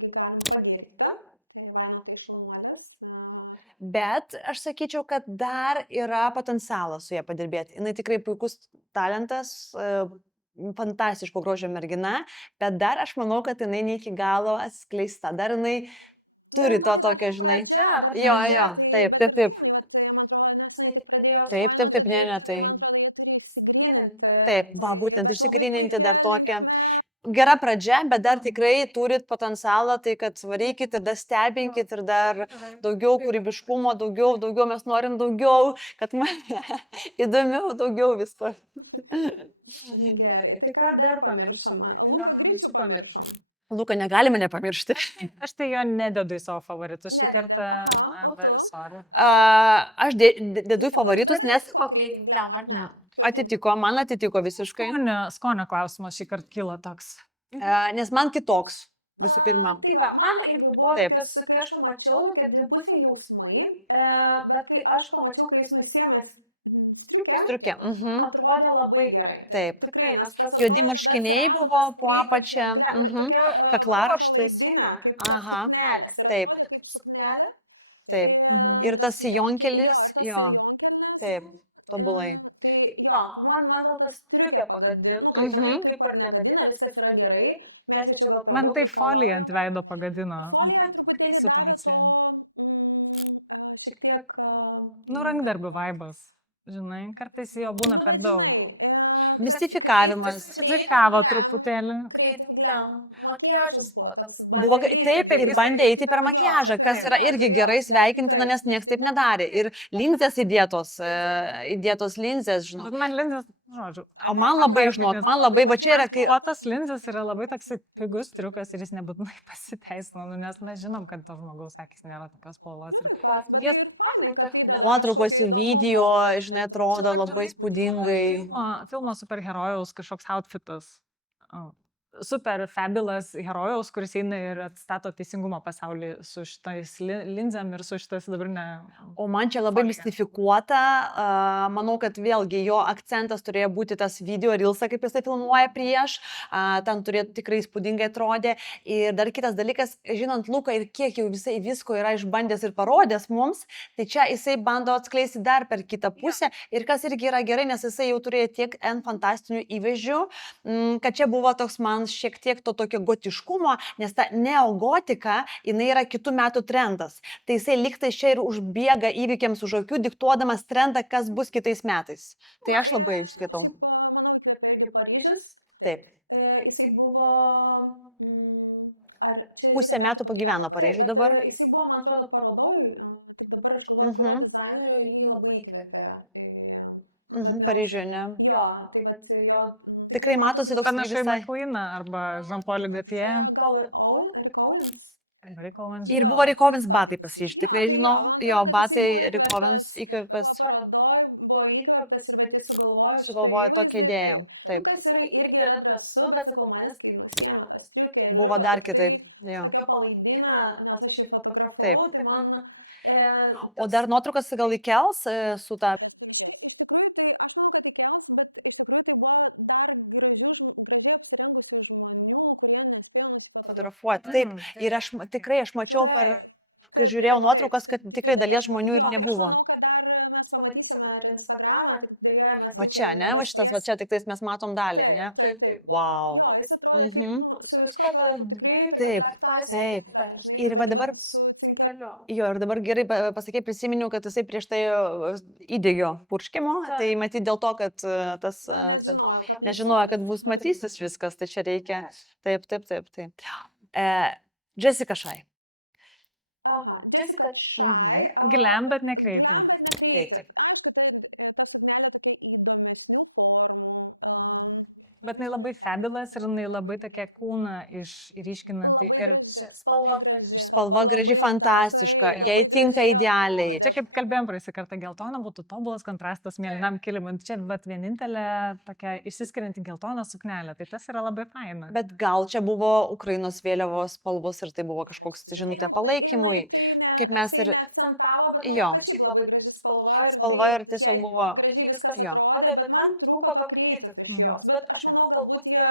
Ir galima pagirti. Vainota iš jaunuolės. Bet aš sakyčiau, kad dar yra potencialas su ją padirbėti. Jis tikrai puikus talentas, fantastiško grožio mergina, bet dar aš manau, kad jinai ne iki galo atskleista. Dar jinai turi to tokio, žinai. Jo, taip. Jis tik pradėjo Taip, ne, tai. išsigryninti. Taip, va, būtent išsigryninti dar tokią. Gera pradžia, bet dar tikrai turit potencialą, tai kad varykit ir dar stebinkit ir dar daugiau kūrybiškumo, daugiau, mes norim daugiau, kad man įdomiau, daugiau visko. Gerai, tai ką dar pamiršom? Greičiau pamiršom. Luka, negalime nepamiršti. Aš tai jo nededu į savo favoritus šį kartą. Very sorry. Aš dedu į favoritus, nes ko Creative Glam, ar ne? man atitiko visiškai, Skonio klausimas šį kartą kilo toks. nes man kitoks, visų pirma. Tai va, man irgi buvo Taip. tokios, kai aš pamačiau, tokie dvipusiai jausmai, bet kai aš pamačiau, kai jis nusiėmęs striukę, Striukė. atrodė labai gerai. Taip. Tikrai, nes tas... Juodi marškiniai buvo po apačią. Kaklaraištis. Aha. Suknelės. Ir Taip. atrodė kaip suknelė. Taip. Ir tas sijonkelis, jo. Taip, tobulai. Tai jo, man gal tas striukė pagadino, kaip ar negadina, viskas yra gerai. Mes jau čia gal... Man tai folija ant veido pagadino Folija truputėlį situaciją. šiek tiek... Nu, rankdarbių vaibas. Žinai, kartais jo būna per daug. Mistifikavimas. Fizikavo truputėlį. Creative Glam. Makiažas buvo toks. Buvo, taip, ir bandė eiti per makiažą, kas yra irgi gerai sveikintina, nes niekas taip nedarė. Ir linzės įdėtos linzės, žinau. Bet man linzės, žodžiu. O man labai, žinok, va čia yra, kai... O tas linzės yra labai toks pigus triukas ir jis nebūtinai pasiteisino, nes mes žinom, kad to žmogaus akis nėra tokios spalvos. Jis... Nuotraukos į video, žinai, atrodo labai spūdingai. Filmo superherojaus kažkoks outfitas. Super fabulous herojaus, kuris eina ir atstato teisingumo pasaulį su šitais linzėm ir su šitais sidabrinė. O man čia labai mistifikuota. Manau, kad vėlgi jo akcentas turėjo būti tas video reelsą, kaip jisai filmuoja prieš. Ten turėtų tikrai įspūdingai atrodė. Ir dar kitas dalykas, žinant Luką ir kiek jau visai visko yra išbandęs ir parodęs mums, tai čia jisai bando atskleisti dar per kitą pusę. Ir kas irgi yra gerai, nes jisai jau turėjo tiek fantastinių įvaizdžių, kad čia buvo toks man šiek tiek to tokio gotiškumo, nes ta neogotika, jinai yra kitų metų trendas. Tai jisai liktai čia ir užbėga įvykiams už akių, diktuodamas trendą, kas bus kitais metais. Tai aš labai išskaitau. Paryžius. Taip. Jisai buvo... Pusę metų pagyveno Paryžiui dabar. Jisai buvo, man atrodo, parodoj. Dabar aš galvoju, dizainerio ir jį labai įkvėpė. Paryžiuje, ne? Jo, tai vat jo... Tikrai matosi toks panašiai McQueen arba Jean-Paul Gaultier. Gal Rick Owens. Ir buvo Rick Owens batai pasižiūrėti, tikrai žinau. Jo, batai Rick Owens įkvėpęs. Parodoj buvo įkvėpęs ir bet jis sugalvojo. Sugalvojo tokią idėją. Taip. Kas yra irgi yra drąsu, bet sakau, manęs kai nusiėmė tas triukė. Buvo dar kitaip. Jo. Tokio palaidina, nes aš jį fotografavau, tai man... O dar nuotraukas gal įkels su tą... Fotografuoti. Taip, ir aš mačiau, kai žiūrėjau nuotraukas, kad tikrai dalies žmonių ir nebuvo. Pamatysime Instagramą. Va čia, ne? Va šitas, va čia, tik tais mes matom dalį, ne? Taip. Wow. Su visko gal Taip. Ir va dabar... Jo, ir dabar gerai pasakė, prisiminiau, kad jisai prieš tai įdegio purškimo, tai matyti dėl to, kad tas... Nežinojo, kad bus matysis viskas, tai čia reikia... Taip. Jessica Shy. Aha, Jessica Shy. Glam, bet nekreipiam. Taip. Bet jinai labai fabulous ir jinai labai tokia kūną išryškinanti. Ir Spalva graži. Spalva graži, fantastiška, jai tinka idealiai. čia kaip kalbėjom praeisį kartą, geltona būtų tobulas kontrastas mėlynam kilimui. Čia vat vienintelė tokia išsiskirianti geltona suknelė. Tai tas yra labai faina. Bet gal čia buvo Ukrainos vėliavos spalvos ir tai buvo kažkoks žinutė palaikymui, kaip mes ir Akcentavo, bet Jo. man šiaip labai graži spalva. spalva ir tiesiog buvo. Gražiai viskas Jo. atrodė, bet man trūko to kreative iš jos. Bet aš manau, galbūt jie...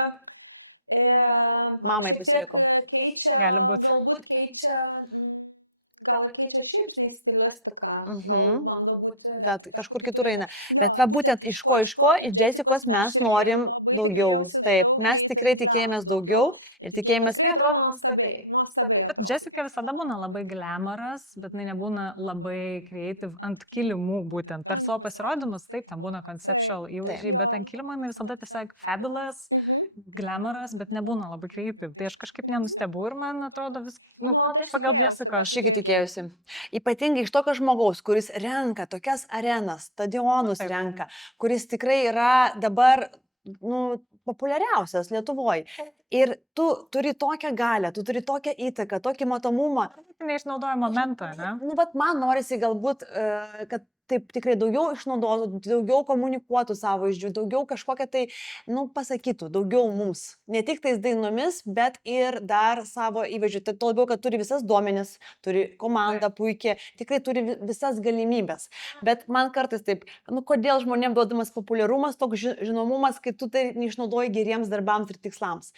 Mamai šiek tiek pasiliko. Keičia, Gali būt. Galbūt keičia... Gal keičia šiaip, žinai, stilistiką. Bando būti... Bet kažkur kitur eina. Bet va būtent iš ko, iš Jessicos mes norim daugiau. Taip, mes tikrai tikėjomės daugiau ir tikėjomės. Tikrai atrodo nuostabiai. Nuostabiai. Bet Jessica visada būna labai glamoras, bet jinai nebūna labai creative ant kilimų būtent. Per savo pasirodymus, taip, ten būna conceptual įvaizdžiai, bet ant kilimo jinai visada tiesiog fabulous, glamoras, bet nebūna labai creative. Tai aš kažkaip nenustebu ir man atrodo vis, nu, pagal Jessica. Aš irgi tikėjausi. Ypatingai iš tokio žmogaus, kuris renka tokias arenas, stadionus Taip. renka, kuris tikrai yra dabar populiariausias Lietuvoje. Ir tu turi tokią galią, tu turi tokią įtaką, tokį matomumą. Neišnaudoja momentą, ne? Nu, bet man norisi galbūt, kad taip tikrai daugiau išnaudotų, daugiau komunikuotų savo įždžių, daugiau kažkokią tai, pasakytų, daugiau mums. Ne tik tais dainomis, bet ir dar savo įvaizdžių. Tai tuo labiau, kad turi visas duomenis, turi komandą puikiai, tikrai turi visas galimybės. Bet man kartais taip, kodėl žmonėms duodamas populiarumas, toks žinomumas, kai tu tai neišnaudoji geriems darbams ir tikslams.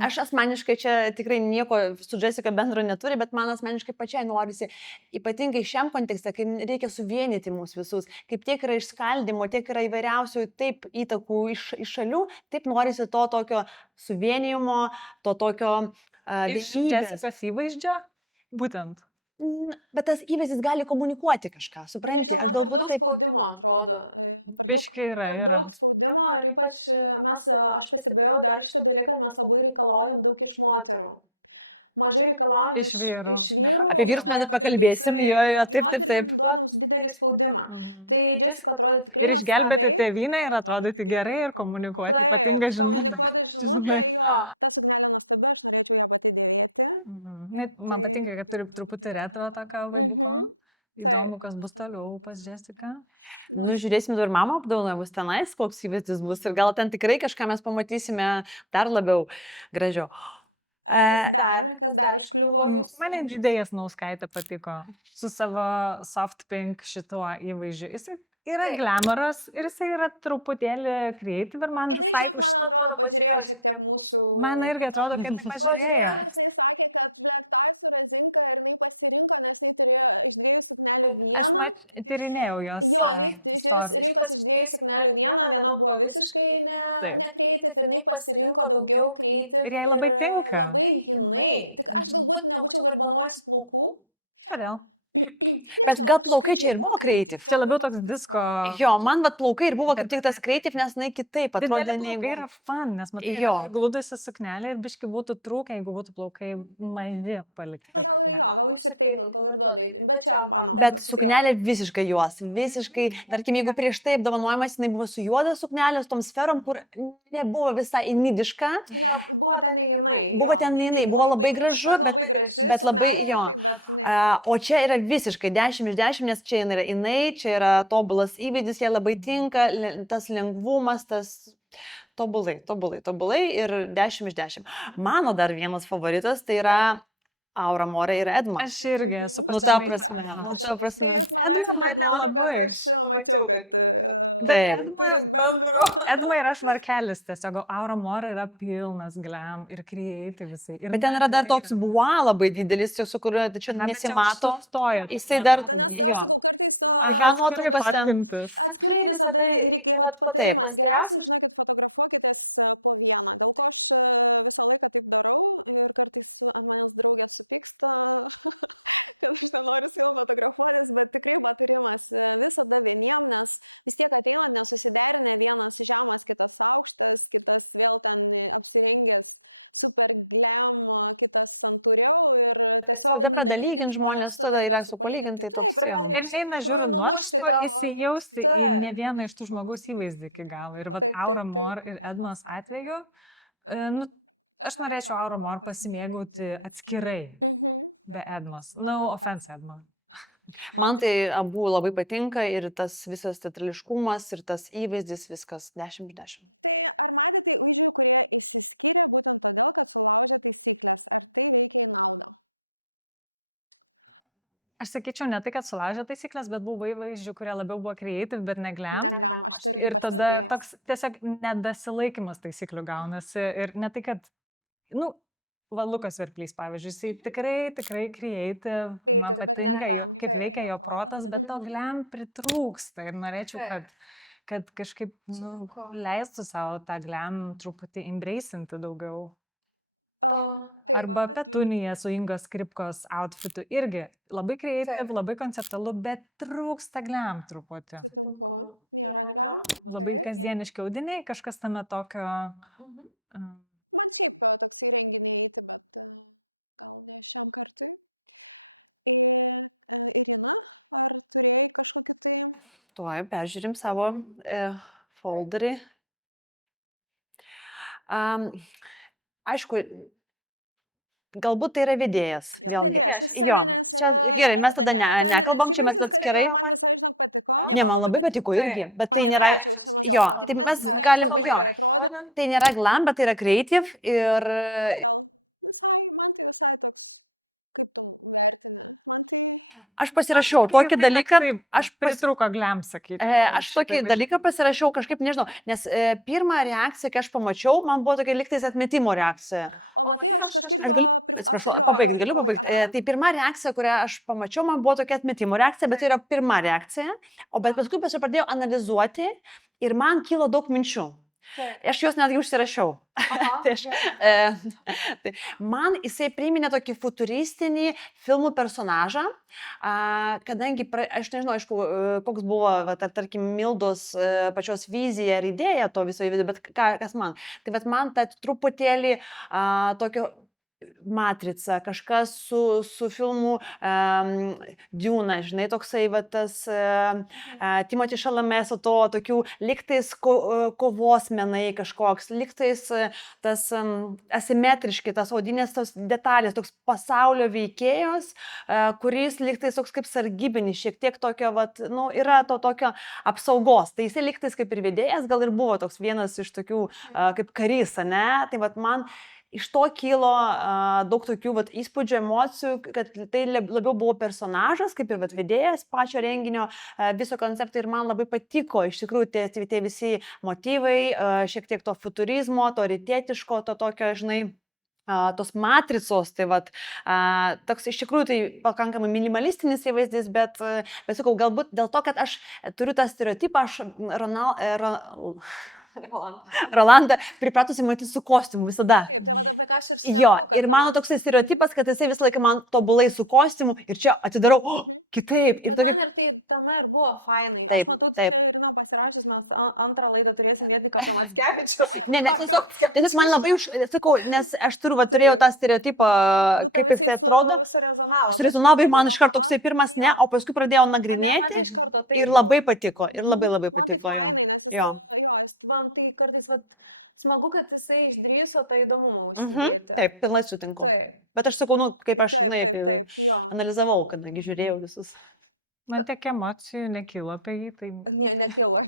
Aš asmeniškai čia tikrai nieko su Jessica bendro neturi, bet man asmeniškai pačiai norisi, ypatingai šiam kontekste, kai reikia suvienyti mūsų visus, kaip tiek yra išskaldimo, tiek yra įvairiausių taip įtakų iš šalių, taip norisi to tokio suvienijimo, to tokio Iš vienybės. Jessicos įvaizdžio, būtent. Bet tas įvaizdis gali komunikuoti kažką, supranti? Aš galbūt Daug taip. spaudimo atrodo. Biški yra. Daug spaudimo ir ypač aš pastebėjau dar šitą dalyką, mes labai reikalaujam daug iš moterų. Mažai reikalaujam Iš vyrų. Apie vyrus mes ir pakalbėsim, jo, taip. Duotus didelį spaudimą. Tai Jessica atrodo... Ir išgelbėti tėvynę ir atrodyti gerai ir komunikuoti, ypatingai žinai. Net man patinka, kad turi truputį retro tokio vaibuko. Įdomu, kas bus toliau pas Jessica. Žiūrėsim dar mamą apdaunojimus tenais, koks įvaizdis bus. Ir gal ten tikrai kažką mes pamatysime dar labiau gražiau. Tas dar iškliuvo. Man Didėjas Nauskaitė patiko su savo soft pink šituo įvaizdžiu. Jis yra glamoras ir jis yra truputėlį creative ir man visai už... Man atrodo, pažiūrėjau šiek tiek mūsų... Man irgi atrodo, kad pažiūrėjo. Aš tyrinėjau jos istoriją. Rinkos iš dviejų suknelių viena buvo visiškai nekreative ir jinai pasirinko daugiau creative. Ir jai labai tinka. Jinai. Aš galbūt nebūčiau garbanojus plaukų. Kodėl? Bet gal plaukai čia ir buvo creative? Čia labiau toks disko. Jo, man plaukai ir buvo kaip tik tas creative, nes jinai kitaip atrodė. Plaukai yra fun, nes matai, glūdusi suknelė ir biški būtų trūkę, jeigu būtų plaukai maži palikti. Bet suknelė visiškai juos, visiškai, tarkim, jeigu prieš tai apdovanojimas jinai buvo su juoda suknelė, su tom sferom, kur nebuvo visai inidiška. Buvo ten jinai, buvo labai gražu, bet labai jo. O čia yra visiškai 10 iš 10, nes čia yra tobulas įvaizdis, jie labai tinka, tas lengvumas, tas tobulai ir 10 iš 10. Mano dar vienas favoritas tai yra Aura More ir Edma. Aš irgi esu ta prasme. Edma man nelabai. Aš mačiau, kad... Edma yra švarkelis tiesiog, Aura More yra pilnas glam ir creative visai. Bet ten yra dar toks buo labai didelis, su kuriuo čia nesimato. Jisai dar, jo. Aha, nuotraukas ten. Atkurai visada reikia patarimas geriausias. tiesiog... Tada pradeda lyginti žmonės, tada yra su kuo lyginti, tai toks jau. Ir neina žiūrint nuotraukų, gal- įsijausti į ne vieną iš tų žmogaus įvaizdį iki galo. Ir vat Aura Mor ir Edmos atveju, nu, aš norėčiau Aura Mor pasimėgauti atskirai, be Edmos. No offense, Edmo. Man tai abu labai patinka ir tas visas teatrališkumas, ir tas įvaizdis, viskas 10/10. Aš sakyčiau, ne tai, kad sulaužė taisyklės, bet buvo įvaizdžių, kurie labiau buvo creative, bet ne glam. Ir tada toks tiesiog nedasilaikimas taisyklių gaunasi. Ir ne tai, kad, nu, va, Lukas Verplys, pavyzdžiui, jisai tikrai creative, man patinka, kaip veikia jo protas, bet to glam pritrūksta. Ir norėčiau, kad kažkaip leistų savo tą glam truputį embracinti daugiau. Arba Petunija su Ingos Skripkos outfitu irgi labai creative, labai konceptualu, bet trūksta glam truputį. Labai kasdieniški audiniai, kažkas tame tokio... Tuoj peržiūrim savo folderį. Aišku, galbūt tai yra vedėjas, vėlgi. Jo, čia gerai, mes tada nekalbam, čia mes atskirai. Ne, man labai patiko irgi, bet tai nėra, jo, tai mes galim, jo, tai nėra glam, bet tai yra creative ir... Aš pasirašiau tokį dalyką, Pritrūko glam, sakyti. Aš tokį dalyką pasirašiau kažkaip, nežinau, nes pirmą reakciją, kai aš pamačiau, man buvo tokia liktais atmetimo reakcija. O matai, aš galiu, atsiprašau, galiu pabaigti. Tai pirma reakcija, kurią aš pamačiau, man buvo tokia atmetimo reakcija, bet tai yra pirma reakcija, bet paskui aš pradėjau analizuoti ir man kilo daug minčių. Aš juos netgi užsirašiau. Man jisai priminė tokį futuristinį filmų personažą, kadangi, aš nežinau, aišku, koks buvo, tarkim, Mildos pačios vizija ir idėja to viso įvaizdžio, bet kas man? Tai man ta truputėlį tokio Matrica, kažkas su filmu Dune, žinai, toksai tas Timothy Chalamet su to tokių liktais kovos menai kažkoks, liktais tas asimetriški, tas audinės, tos detalės, toks pasaulio veikėjos, kuris liktais toks kaip sargybinis, šiek tiek tokio, nu, yra to tokio apsaugos. Tai jisai liktais kaip ir vedėjas, gal ir buvo toks vienas iš tokių kaip karys, ne? Tai man iš to kilo daug tokių įspūdžių, emocijų, kad tai labiau buvo personažas, kaip ir vedėjas pačio renginio, viso koncepto ir man labai patiko iš tikrųjų tie visi motyvai, šiek tiek to futurizmo, to rytietiško, to tokio, žinai, tos matricos, tai toks iš tikrųjų tai pakankamai minimalistinis įvaizdis, bet sakau, galbūt dėl to, kad aš turiu tą stereotipą, aš Rolandą pripratusi matyti su kostiumu visada. Jo, ir mano toks stereotipas, kad jisai visą laiką man tobulai su kostiumu ir čia atidarau kitaip. Ir tokia... Ir tame ir buvo failai. Taip. Pasirašęs, mes antrą laidą turėsim vien tik Mackevičius. Ne, nes tiesiog man labai sakau, nes aš turėjau tą stereotipą, kaip jis tai atrodo. Surezonavo ir man iš karto toksai pirmas ne, o paskui pradėjau nagrinėti ir labai patiko, ir labai patiko jo. Man tai, kad jis, smagu, kad jisai išdrįso, tai įdomu. Taip, pilnai sutinku. Bet aš sakau, kaip aš, analizavau, kadangi žiūrėjau visus. Man tiek emocijų nekilo apie jį, tai... Nekilo.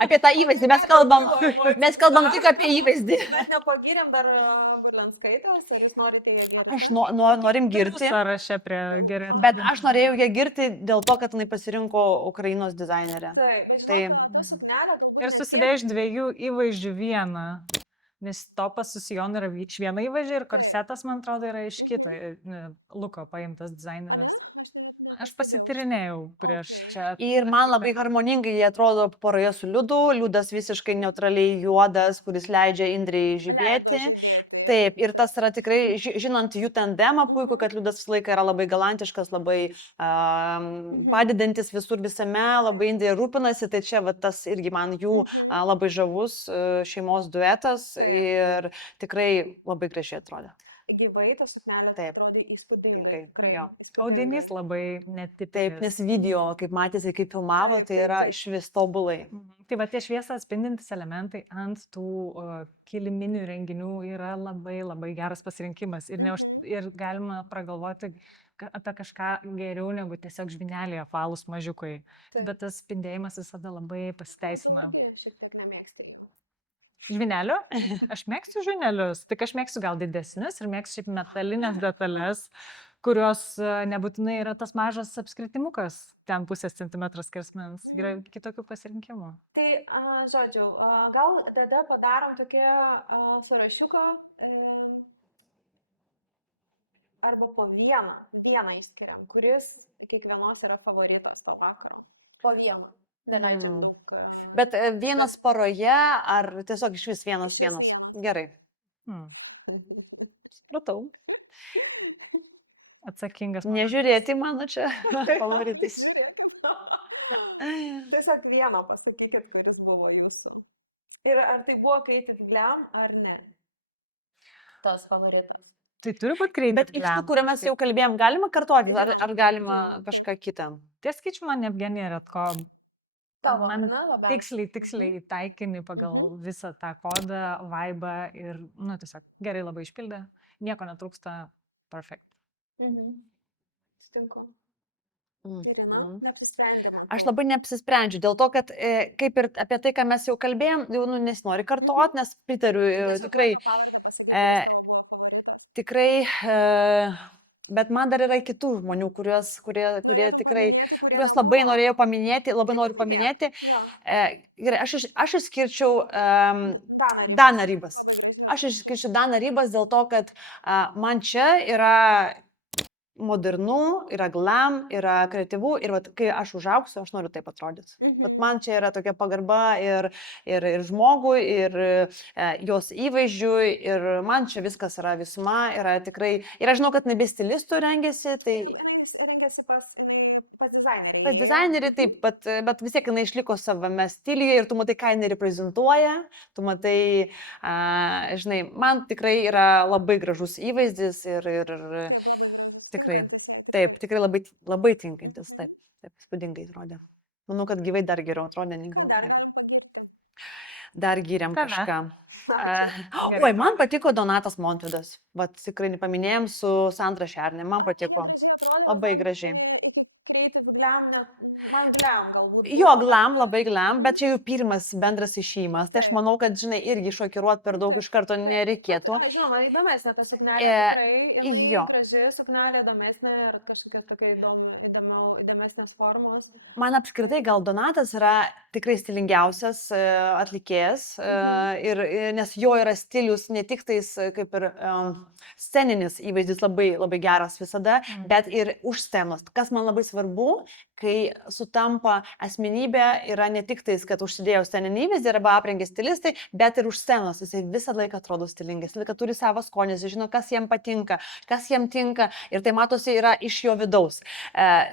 Apie tą įvaizdį, mes kalbam tik apie įvaizdį. Mes nepagyrėm dar Lenskaitės, ir jūs norite ją girti. Aš norim girti. Sąraše prie gerai. Bet aš norėjau ją girti dėl to, kad jinai pasirinko Ukrainos dizainerę. Ir susidėjo iš dviejų įvaizdžių vieną. Nes topas su sijonu yra iš vieno įvaizdžio ir korsetas, man atrodo, yra iš kito. Luko paimtas dizaineris. Aš pasitirinėjau prieš čia. Ir man labai harmoningai jie atrodo poroje su Liudu. Liudas visiškai neutraliai juodas, kuris leidžia Indrei žibėti. Taip, ir tas yra tikrai, žinant jų tandemą puiku, kad Liudas visą laiką yra labai galantiškas, labai padedantis visur visame, labai Indrei rūpinasi. Tai čia tas irgi man jų labai žavus šeimos duetas ir tikrai labai gražiai atrodo. gyvai tos suknelės Taip. atrodė įspūdingai. Ilgai, Tikrai jo. įspūdingai. Audinys labai netipinis. Taip, nes video, kaip matėsi, kaip filmavo, tai yra iš vis tobulai. Tai va tie šviesą atspindintys elementai ant tų kiliminių renginių yra labai labai geras pasirinkimas. Ir galima pragalvoti apie kažką geriau negu tiesiog žvynelėje apvalūs mažiukai. Taip. Bet tas spindėjimas visada labai pasiteisina. Šiek tiek nemėgsti. Žvynelių? Aš mėgstu žvynelius, tik aš mėgstu gal didesnius ir mėgstu šiaip metalinės detalės, kurios nebūtinai yra tas mažas apskritimukas, ten pusės centimetras skersmens. Yra kitokių pasirinkimų. Tai, žodžiu, gal tada padarom tokią surašiuką arba po vieną išskiriam, kuris kiekvienos yra favoritas to vakaro. Po vieną. Bet vienas paroje, ar tiesiog iš vis vienas? Gerai. Supratau. Atsakingas. Nežiūrėti mano čia favoritais. Tiesiog vieną pasakykit, kuris buvo jūsų. Ir ar tai buvo Creative Glam ar ne? Tas favoritas. Tai turi būti kreipti. Bet iš tų, kuriuo mes jau kalbėjom, galima kartoti, ar galima kažką kitą? Tie skaičių man Evgenija Redko. Tavo, Man na, labai. tiksliai taikinį pagal visą tą kodą, vaibą ir, tiesiog gerai labai išpildė. Nieko netrūksta. Perfect. Sutinku. Irina, neapsisprendėme. Aš labai neapsisprendžiu, dėl to, kad kaip ir apie tai, ką mes jau kalbėjom, jau nesinori kartuot, nes pritariu tikrai, bet man dar yra kitų žmonių, kurie tikrai, kuriuos labai norėjau paminėti, labai noriu paminėti. Gerai, aš išskirčiau Daną Ribas. Aš išskirčiau Daną Ribas dėl to, kad man čia yra modernu, yra glam, yra kreatyvu ir vat, kai aš užauksiu, aš noriu taip atrodyti. Bet man čia yra tokia pagarba ir žmogui, ir jos įvaizdžiui, ir man čia viskas yra visuma, yra tikrai, ir aš žinau, kad nebe stilistų rengiasi, tai... Rengėsi pas dizainerį. Pas dizainerį taip, bet vis tiek jinai išliko savame stiliuje ir tu matai, ką jinai reprezentuoja, tu matai, žinai, man tikrai yra labai gražus įvaizdis ir tikrai, taip, tikrai labai tinkantis, taip, spūdingai atrodė. Manau, kad gyvai dar geriau atrodė. Dar giriam kažką. Oi, man patiko Donatas Montvydas. Vat tikrai nepaminėjom su Sandra Šernė, man patiko. Labai gražiai. Creative Glam, man glam galbūt. Jo, glam, labai glam, bet čia jau pirmas bendras išėjimas. Tai aš manau, kad, žinai, irgi šokiruot per daug iš karto nereikėtų. Žinoma, įdomesnė ta suknelė tikrai. Jo. Graži suknelė, įdomesnė ir kažkokia tokia įdomesnės formos. Man apskritai gal Donatas yra tikrai stilingiausias atlikėjas, nes jo yra stilius ne tik tais kaip ir sceninis įvaizdis labai, labai geras visada, bet ir už scenos. Kas man labai svarbu, kai sutampa asmenybė yra ne tik tais, kad užsidėjo sceninį įvaizdį arba aprengė stilistai, bet ir už scenos. Jisai visą laiką atrodo stilingas, visą laiką turi savo skonį, žino, kas jam patinka, kas jam tinka ir tai matosi yra iš jo vidaus.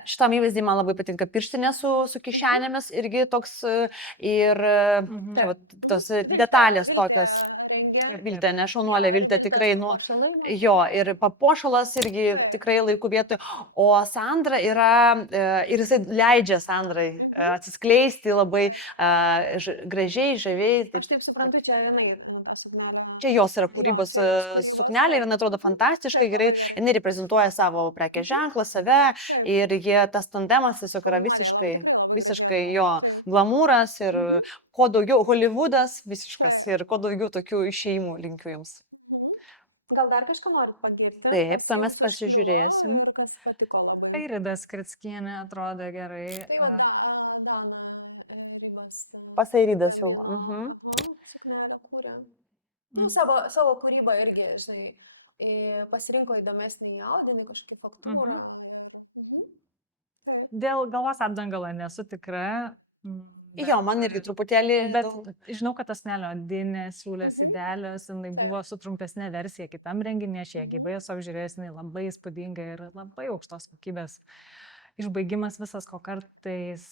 Šitam įvaizdį man labai patinka pirštinė su kišenėmis irgi toks ir tos detalės tokios. Viltė, ne šaunuolė, Viltė tikrai, jo, ir papuošalas irgi tikrai laiku vietoj, o Sandra yra, ir jisai leidžia Sandrai atsiskleisti labai gražiai, žaviai. Aš taip suprantu, čia jinai suknelė. Čia jos yra kūrybos suknelė ir jinai atrodo fantastiškai, gerai, jinai reprezentuoja savo prekės ženklą, save ir tas tandemas tiesiog yra visiškai jo glamūras ir kuo daugiau Hollywoodas visiškas ir kuo daugiau tokių išėjimų linkiu jums. Gal dar kažką norit pagirti? Taip, tuo mes pasižiūrėsim. Kas patiko labai? Airida Skritskienė atrodo gerai. Pas Airidas jau. Suknelė kūrė. Savo kūrybą irgi, žinai, pasirinko įdomesnį audinį, kažkokį faktūrą. Dėl galvos apdangalo nesu tikra. Jo, man irgi truputėlį. Bet žinau, kad tas nelio odinės siūlės idealios, jinai buvo su trumpesnė versija kitam renginį, aš ją gyvai esu apžiūrėjęs, jinai labai įspūdinga ir labai aukštos kokybės. Išbaigimas visas, ko kartais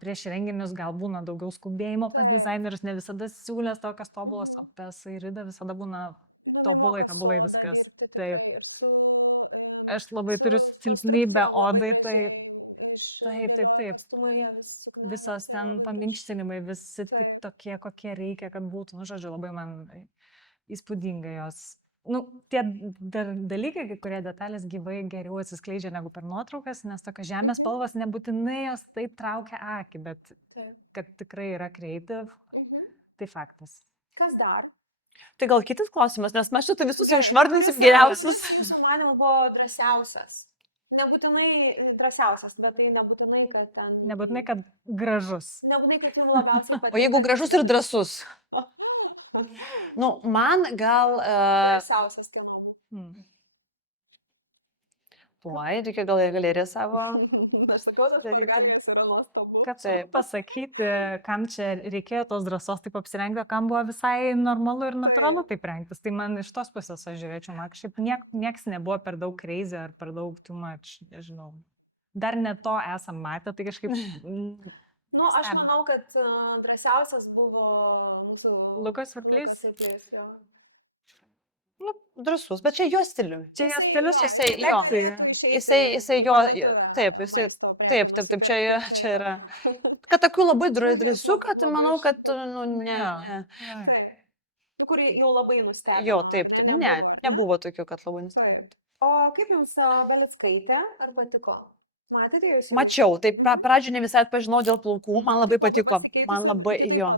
prieš renginius gal būna daugiau skubėjimo pas dizainerius, ne visada siūlės tokios tobulos, o pas Airidą visada būna tobulai viskas. Taip. Ir su... Aš labai turiu silpnybę odai, tai taip. Stumai vis. Visos ten paminkštinimai, visi tik tokie, kokie reikia, kad būtų. Nu, žodžiu, labai man įspūdinga jos. Nu, tie dalykai, kai kurie detalės gyvai geriau atsiskleidžia negu per nuotraukas, nes tokios žemės spalvos nebūtinai jos taip traukia akį, bet Taip. kad tikrai yra creative, tai faktas. Kas dar? Tai gal kitas klausimas, nes mes šitą visus jau išvardinsim geriausius. Jūsų manymu buvo drąsiausias. Nebūtinai drąsiausias, bet tai nebūtinai, kad ten... Nebūtinai, kad gražus. Nebūtinai, kad ten labiausiai O jeigu gražus ir drąsus? Nu, man gal... drąsiausias tėvų. Tuoj, reikia gal ir galeriją savo. Aš sakau, kad galės yra nuostabu. Kad Taip. pasakyti, kam čia reikėjo tos drąsos taip apsirengti, o kam buvo visai normalu ir natūralu taip rengtis. Tai man iš tos pusės aš žiūrėčiau, man kažkaip nieks nebuvo per daug crazy ar per daug too much, nežinau. Dar ne to esam matę, tai kažkaip... Nu, aš manau, kad drąsiausias buvo mūsų... Lukas Varklys. Nu, drąsus, bet čia jo stilius. Čia jos stilius, Jisai, jo. Jisai jo, taip, taip, čia yra. Kad tokių labai drąsių, kad manau, kad, nu, ne. Nu, kurį jau labai nustebino. Jo, taip, nebuvo tokių, kad labai nustebino. O kaip jums Galickaitė ar patiko? Matėte jūs? Mačiau, tai pradžioje ne visai atpažinau dėl plaukų, man labai patiko, man labai, jo.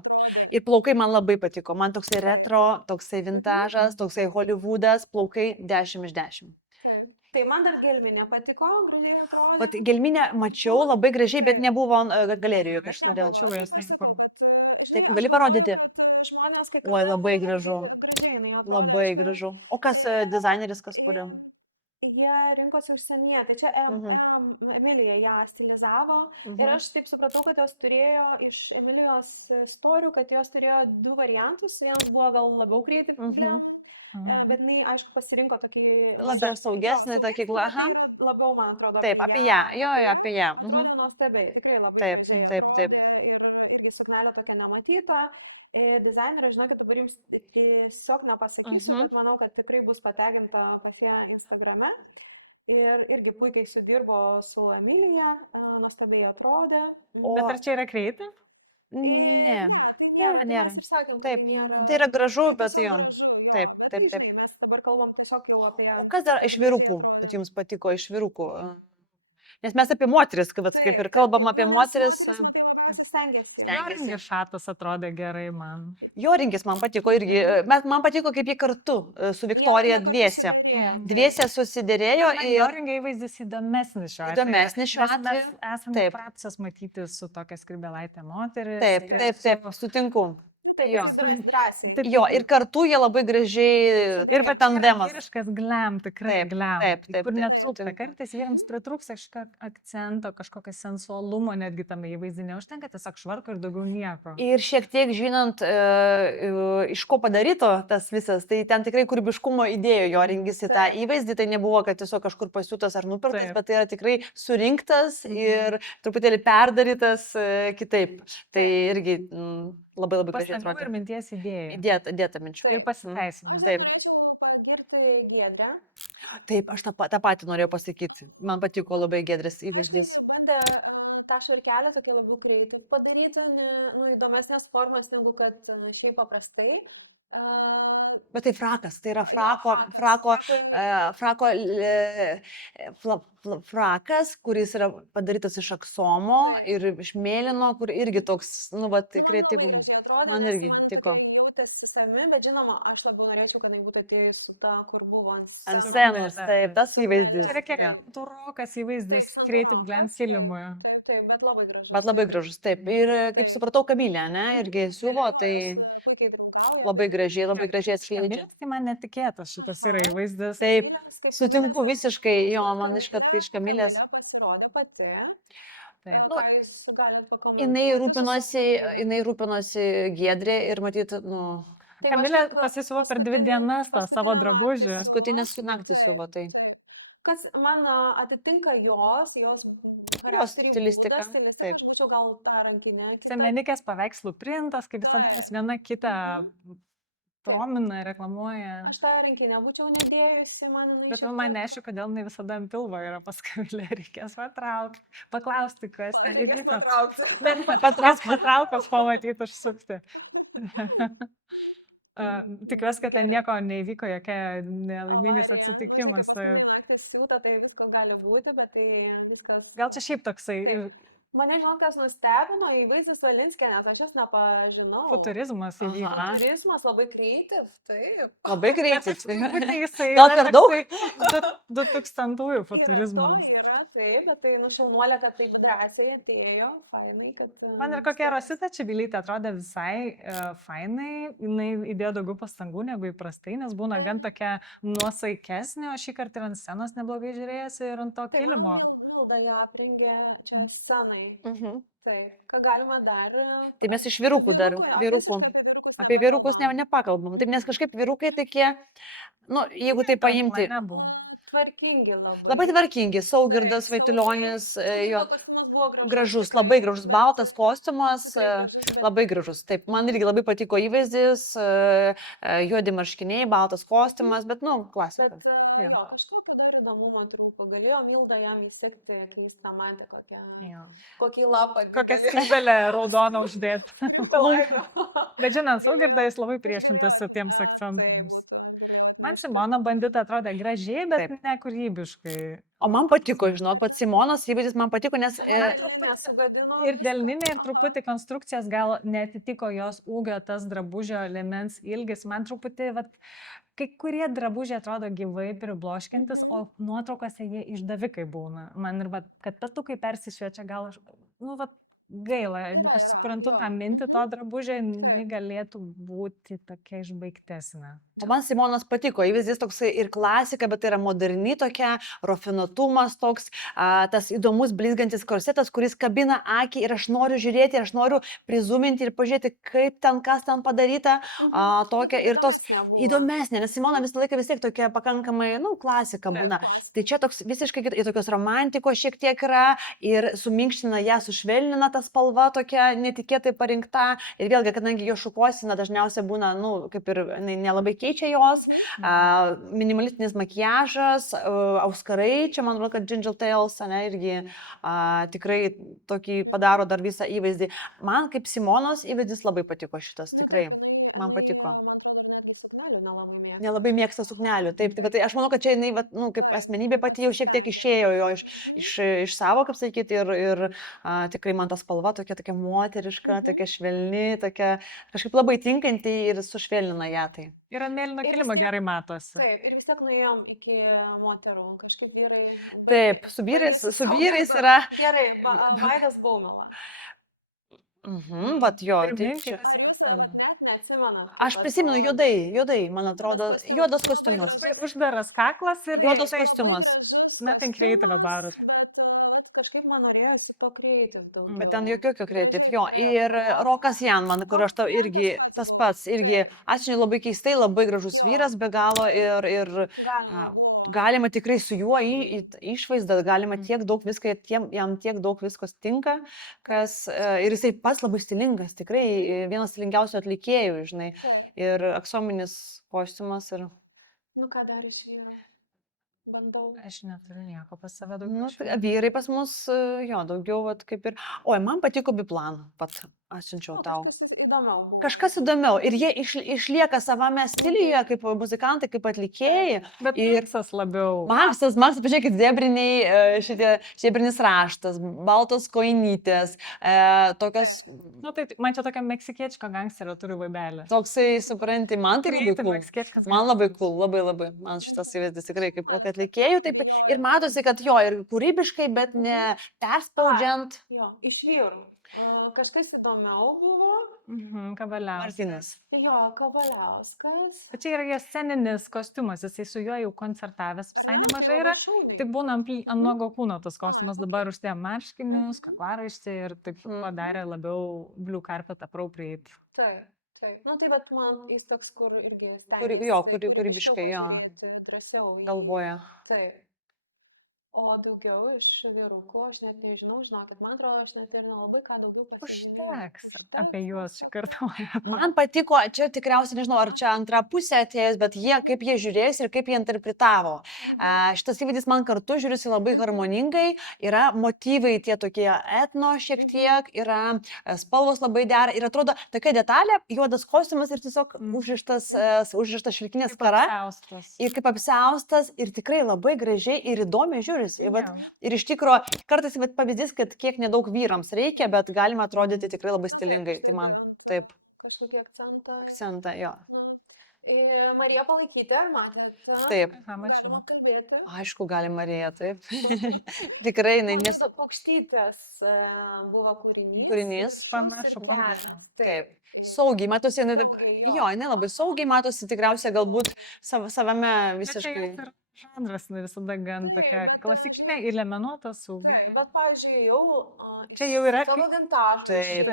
Ir plaukai man labai patiko, man toksai retro, toksai vintažas, toksai Hollywoodas, plaukai 10 iš 10. Tai man dar gelminė patiko, gražiai atrodo. Vat gelminę mačiau labai gražiai, bet nebuvo galerijoje, aš norėjau. Taip, gali parodyti? Oi, labai gražu. Labai gražu. O kas dizaineris, kas kuria? Jie rinkosi užsienietį. Čia Emilija ją stilizavo ir aš taip supratau, kad jos turėjo iš Emilijos istorijų, kad jos turėjo du variantus. Vienas buvo gal labiau creative, bet jinai, aišku, pasirinko tokį... Labiau saugesnį, tokį glahą. Labiau, man atrodo. Taip, apie ją, jo, apie ją. Nuostabiai, tikrai labai. Taip. Suknelė tokia nematyta. Dizainerio, žinokit, dabar jums tiesiog nepasakysiu, bet manau, kad tikrai bus patekinta pas ją Instagrame. Ir irgi puikiai sudirbo su Emilija, nuostabiai atrodė. Bet ar čia yra creative? Ne, nėra. Taip, Tai yra gražu, bet jo. Taip. Mes dabar kalbam tiesiog jau apie... O kas dar iš vyrukų, bet jums patiko iš vyrukų? Nes mes apie moteris, kaip ir kalbam apie moteris. Joringis šatas atrodė gerai man. Joringis man patiko irgi. Man patiko, kaip jie kartu su Viktorija dviese. Dviese susidėrėjo. Joringio įvaizdis įdomesnis šiuo atveju. Įdomesnis šiuo atveju. Mes esame pratusios matyti su tokia skribelaitė moteris. Taip, sutinku. Taip, jo, ir kartu jie labai gražiai ir tandemas. Vyriškas glam, tikrai glam. Taip. Kur netrūksta. Kartais vyrams pritrūksta kažkokio akcento, kažkokio sensualumo netgi tame įvaizdinė. Užtenka tiesiog švarko ir daugiau nieko. Ir šiek tiek žinant, iš ko padaryto tas visas, tai ten tikrai kūrybiškumo įdėjo Joringis į tą įvaizdį. Tai nebuvo, kad tiesiog kažkur pasiūtas ar nupirktas, bet tai yra tikrai surinktas ir truputėlį perdarytas kitaip. Tai irgi labai gražiai atrodo. Ir minties idėja. Įdėta minčių. Ir pasiteisinimas. Taip. Pagirti Giedrę. Taip, aš tą patį norėjau pasakyti. Man patiko labai Giedrės įvaizdis. Bandė tą švarkelę tokį labiau greitai padaryti, įdomesnės formas negu kad šiaip paprastai. Bet tai frakas, tai yra frakas, kuris yra padarytas iš aksomo ir iš mėlyno, kur irgi toks, tikrai taip, man irgi tiko. Sami, bet žinoma, aš labiau norėčiau, kad būtų atėjus ta, kur buvo ant scenos. Taip, tas įvaizdis. Tai yra kiek turokas įvaizdis, creative glam stilimui. Taip, bet labai gražus. Bet labai gražus, taip. Ir kaip supratau, Kamilė, ne, irgi siuvo, tai labai gražiai atskleidžia. Tai man netikėtas šitas yra įvaizdis. Taip, sutinku visiškai, jo, man iš Kamilės. Pasirodė pati. Jinai rūpinosi Giedrė ir matyt, Kamilė pasisiuvo per 2 dienas tą savo drabužį. Paskutinės naktį siuvo, tai. Kas man atitinka jos stilistiką. Taip. Čia gal tą rankinę. Semenikės paveikslų printas, kaip visada jos viena kitą promina, reklamuoja. Aš tą rinkinę būčiau nedėjusi, man jinai Bet man neaišku, kodėl jinai visada ant pilvo yra paskavėlė, reikės patraukti, paklausti, kas ten įvyko. Patraukos pamatyti, užsukti. Tikiuosi, kad ten nieko neįvyko, jokia nelaimingas atsitikimas. Patys jūta, tai visko gali būti, bet tai viskas... Gal čia šiaip toksai Mane, žinot, kas nustebino, įvaizdis Valinskė, nes aš jas nepažinau. futurizmas įvyko. Futurizmas labai kreativ, taip. Labai greitai. Gal per daug? 2000-ųjų futurizmas. Taip, bet tai šaunuolė, kad taip drąsiai atėjo, fainai, kad... Man ir kokia Rosita Čivilytė atrodė visai fainai, jinai įdėjo daugiau pastangų negu įprastai, nes būna gan tokia nuosaikesnė, o šį kartą ir ant scenos neblogai žiūrėjasi ir ant to kilimo. Milda ją aprengė čia scenai. Taip, ką galima dar... Tai mes iš vyrukų dar, vyrukų. Apie vyrukus nepakalbam. Taip, nes kažkaip vyrukai tokie, nu, jeigu tai paimti. Tvarkingi labai. Labai tvarkingi. Saugirdas, Vaitulionis, jo gražus, labai gražus baltas kostiumas, labai gražus. Taip, man irgi labai patiko įvaizdis, juodi marškiniai, baltas kostiumas, bet, nu, klasika. Bet, aš taip dar įdomumo trūko. Galėjo Milda jam įsirgti keistą matį kokį lapą. Kokią skrybelę raudoną uždėti. Bet žinant, Saugirdą jis labai priešintas tiems akcentams. Man Simona bandita atrodė gražiai, bet taip, nekūrybiškai. O man patiko, žinot, pats Simonas įvaizdis man patiko, nes... Ir delninė, ir truputį konstrukcijas gal netitiko jos ūgio, tas drabužio elements ilgis. Man truputį, kai kurie drabužiai atrodo gyvai pribloškintis, o nuotraukose jie išdavikai būna. Man ir, kad petukai persišviečia, gal aš, gaila, aš suprantu tą mintį to drabužio, jinai galėtų būti tokia išbaigtesnė. O man Simonas patiko, įvaizdis toksai ir klasika, bet tai yra moderni tokia, rafinuotumas toks, tas įdomus blizgantis korsetas, kuris kabina akį ir aš noriu žiūrėti, aš noriu prizuminti ir pažiūrėti, kaip ten, kas ten padaryta, tokia ir tos įdomesnė, nes Simona visą laiką vis tiek tokia pakankamai, klasika būna. Tai čia toks visiškai ir tokios romantikos šiek tiek yra ir suminkština ją, sušvelnina ta spalva tokia netikėtai parinkta ir vėlgi, kadangi jo šukuosena dažniausiai būna, kaip ir nelabai keičia jos, minimalistinis makiažas, auskarai, čia man atrodo, kad Ginger Tales, irgi tikrai tokį padaro dar visą įvaizdį. Man kaip Simonos įvaizdis labai patiko šitas, tikrai, man patiko. Nelabai mėgsta suknelių, taip, tai aš manau, kad čia jinai, kaip asmenybė pati jau šiek tiek išėjo jo iš savo, kaip sakyti, ir tikrai man ta spalva tokia moteriška, tokia švelni, tokia kažkaip labai tinkanti ir sušvelnina ją tai. Ir ant mėlyno kilimo gerai matosi. Taip, ir vis tiek nuėjom iki moterų, kažkaip vyrai. Taip, su vyrais yra. Gerai, Vaidas Baumila. Vat jo. Aš prisimenu juodai, man atrodo, juodas kostiumas. Uždaras kaklas ir juodas kostiumas. Net ant kreitavę barut. Kažkaip man norėjosi to kreativ daug. Bet ten jokio kreativ, jo. Ir Rokas Janman, kur aš tau irgi, tas pats, irgi atšinai labai keistai, labai gražus vyras be galo ir galima tikrai su juo išvaizdą, galima tiek daug viską, jam tiek daug viskos tinka, ir jisai pats labai stilingas, tikrai vienas stilingiausių atlikėjų, žinai, ir aksominis kostiumas ir... Ką dar iš vyro? Bandau. Aš neturiu nieko pas save daugiau. Vyrai pas mus, jo, daugiau, kaip ir... Oi, man patiko Biplan, aš siunčiau tau. Kažkas įdomiau. Ir jie išlieka savame stiliuje, kaip muzikantai, kaip atlikėjai. Bet Maksas labiau. Maksas, pažiūrėkit, žebrinis raštas, baltos koinytės, tokias... Tai man čia tokia meksikiečko gangsterio turi vaibelė. Toksai, supranti, man tai labai cool. Man labai cool, labai. Man šitas įvaizdis tikrai kaip atlikėjų, taip ir matosi, kad jo, ir kūrybiškai, bet ne perspaudžiant. Jo, iš vyrų. Kažkas įdomiau buvo. Kavaliauskas. Martynas. Jo, Kavaliauskas. Bet čia yra jo sceninis kostiumas, jisai su juo jau koncertavęs visai nemažai yra. Tik būna ant nuogo kūno tas kostiumas, dabar uždėjo marškinius, kaklaraištį ir taip padarė labiau blue carpet appropriate. Taip. Tai vat man jis toks, kur irgi kūrybiškai, jo, galvoja. Taip. O daugiau iš vyrukų, aš net nežinau, žinokit, man atrodo, aš net ir nelabai ką daugiau pasakyti. Užteks apie juos šį kartą. Man patiko, čia tikriausiai nežinau, ar čia antra pusė atėjus, bet jie, kaip jie žiūrės ir kaip jie interpretavo. Šitas įvaizdis man kartu žiūrisi labai harmoningai, yra motyvai tie tokie etno šiek tiek, yra spalvos labai dera ir atrodo tokia detalė, juodas kostiumas ir tiesiog užrištas šilkinė skara. Ir kaip apsiaustas ir tikrai labai gražiai ir įdomiai žiūrisi. Ir iš tikrųjų, kartais pavyzdys, kad kiek nedaug vyrams reikia, bet galima atrodyti tikrai labai stilingai. Tai man taip. Kažkokį akcentą. Akcentą, jo. Marija Palaikytė, matėt. Taip. Galima kalbėti. Aišku, gali Marija, taip. Tikrai, nes... Paukštytės buvo kūrinys. Kūrinys. Panašu. Taip. Saugiai matosi, jinai labai saugiai matosi, tikriausiai galbūt savame visiškai. Žanras visada gan tokia klasikinė ir lemenuota saugi. Bet, pavyzdžiui, čia jau yra savo vintažų. Taip.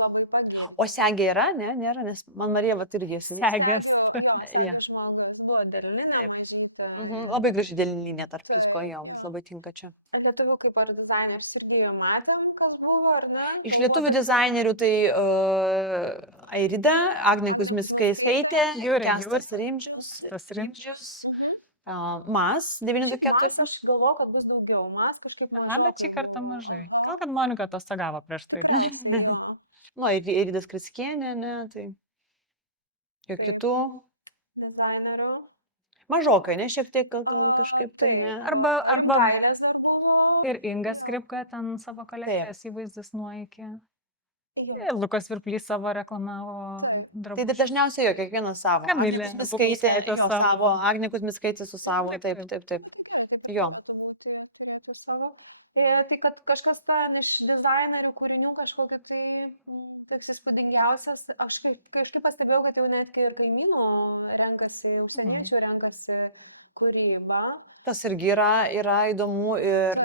Labai patiko. O segė yra, ne? Nėra, nes man Marija vat irgi segės. Aš manau, buvo dėlinė. Labai graži dėlinė, tarp visko, jo, labai tinka čia. Lietuvių kaip ar dizaineris irgi matėm, kas buvo, ar ne? Iš lietuvių dizainerių tai Airida, Agnė Kuzmickaitė, Kęstas Rimdžius. Mas 924. Aš galvoju, kad bus daugiau. Mas kažkaip... Bet šį kartą mažai. Gal kad Monika atostogavo prieš tai. Airidas Kriskienė, ne, tai... Jo kitų... Dizainerių. Mažokai, ne, šiek tiek kažkaip tai, ne. Arba... Buvo. Ir Inga Skripka ten savo kolekcijas įvaizdis nuo iki. Ir Lukas Virplys savo reklamavo drabužius. Tai dažniausiai jo, kiekvienas savo. Kamilė Kuzmickaitė savo, Agnė Kuzmickaitė su savo, taip. Jo. Tai kad kažkas iš dizainerių kūrinių kažkokį tai toks įspūdingiausias, aš kažkaip pastebėjau, kad jau netgi kaimynų renkasi, užsieniečių renkasi kūrybą. Tas irgi yra įdomu ir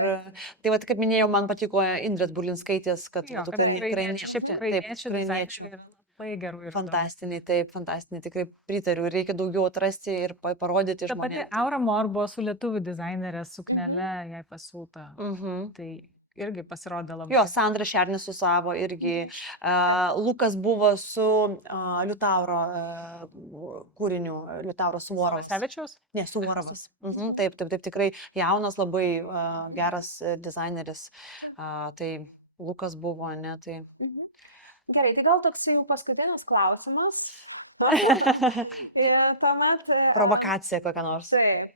tai va, kaip minėjau, man patiko Indrės Burlinskaitės, kad ukrainiečių labai gerų ir fantastiniai, taip, fantastiniai, tikrai pritariu, reikia daugiau atrasti ir parodyti žmonėms. Ta pati Aura Mor buvo su lietuvių dizainerė suknele, jai pasiūta. Tai irgi pasirodė labai. Jo, Sandra Šernis su savo irgi. Lukas buvo su Liutauro kūriniu, Liutauro Suvorovas. Savičiaus? Ne, Suvorovas. Taip, tikrai jaunas, labai geras dizaineris. Tai Lukas buvo, ne, tai... Gerai, tai gal toks jau paskutinis klausimas. Tuomet... Provokacija kokia nors. Taip.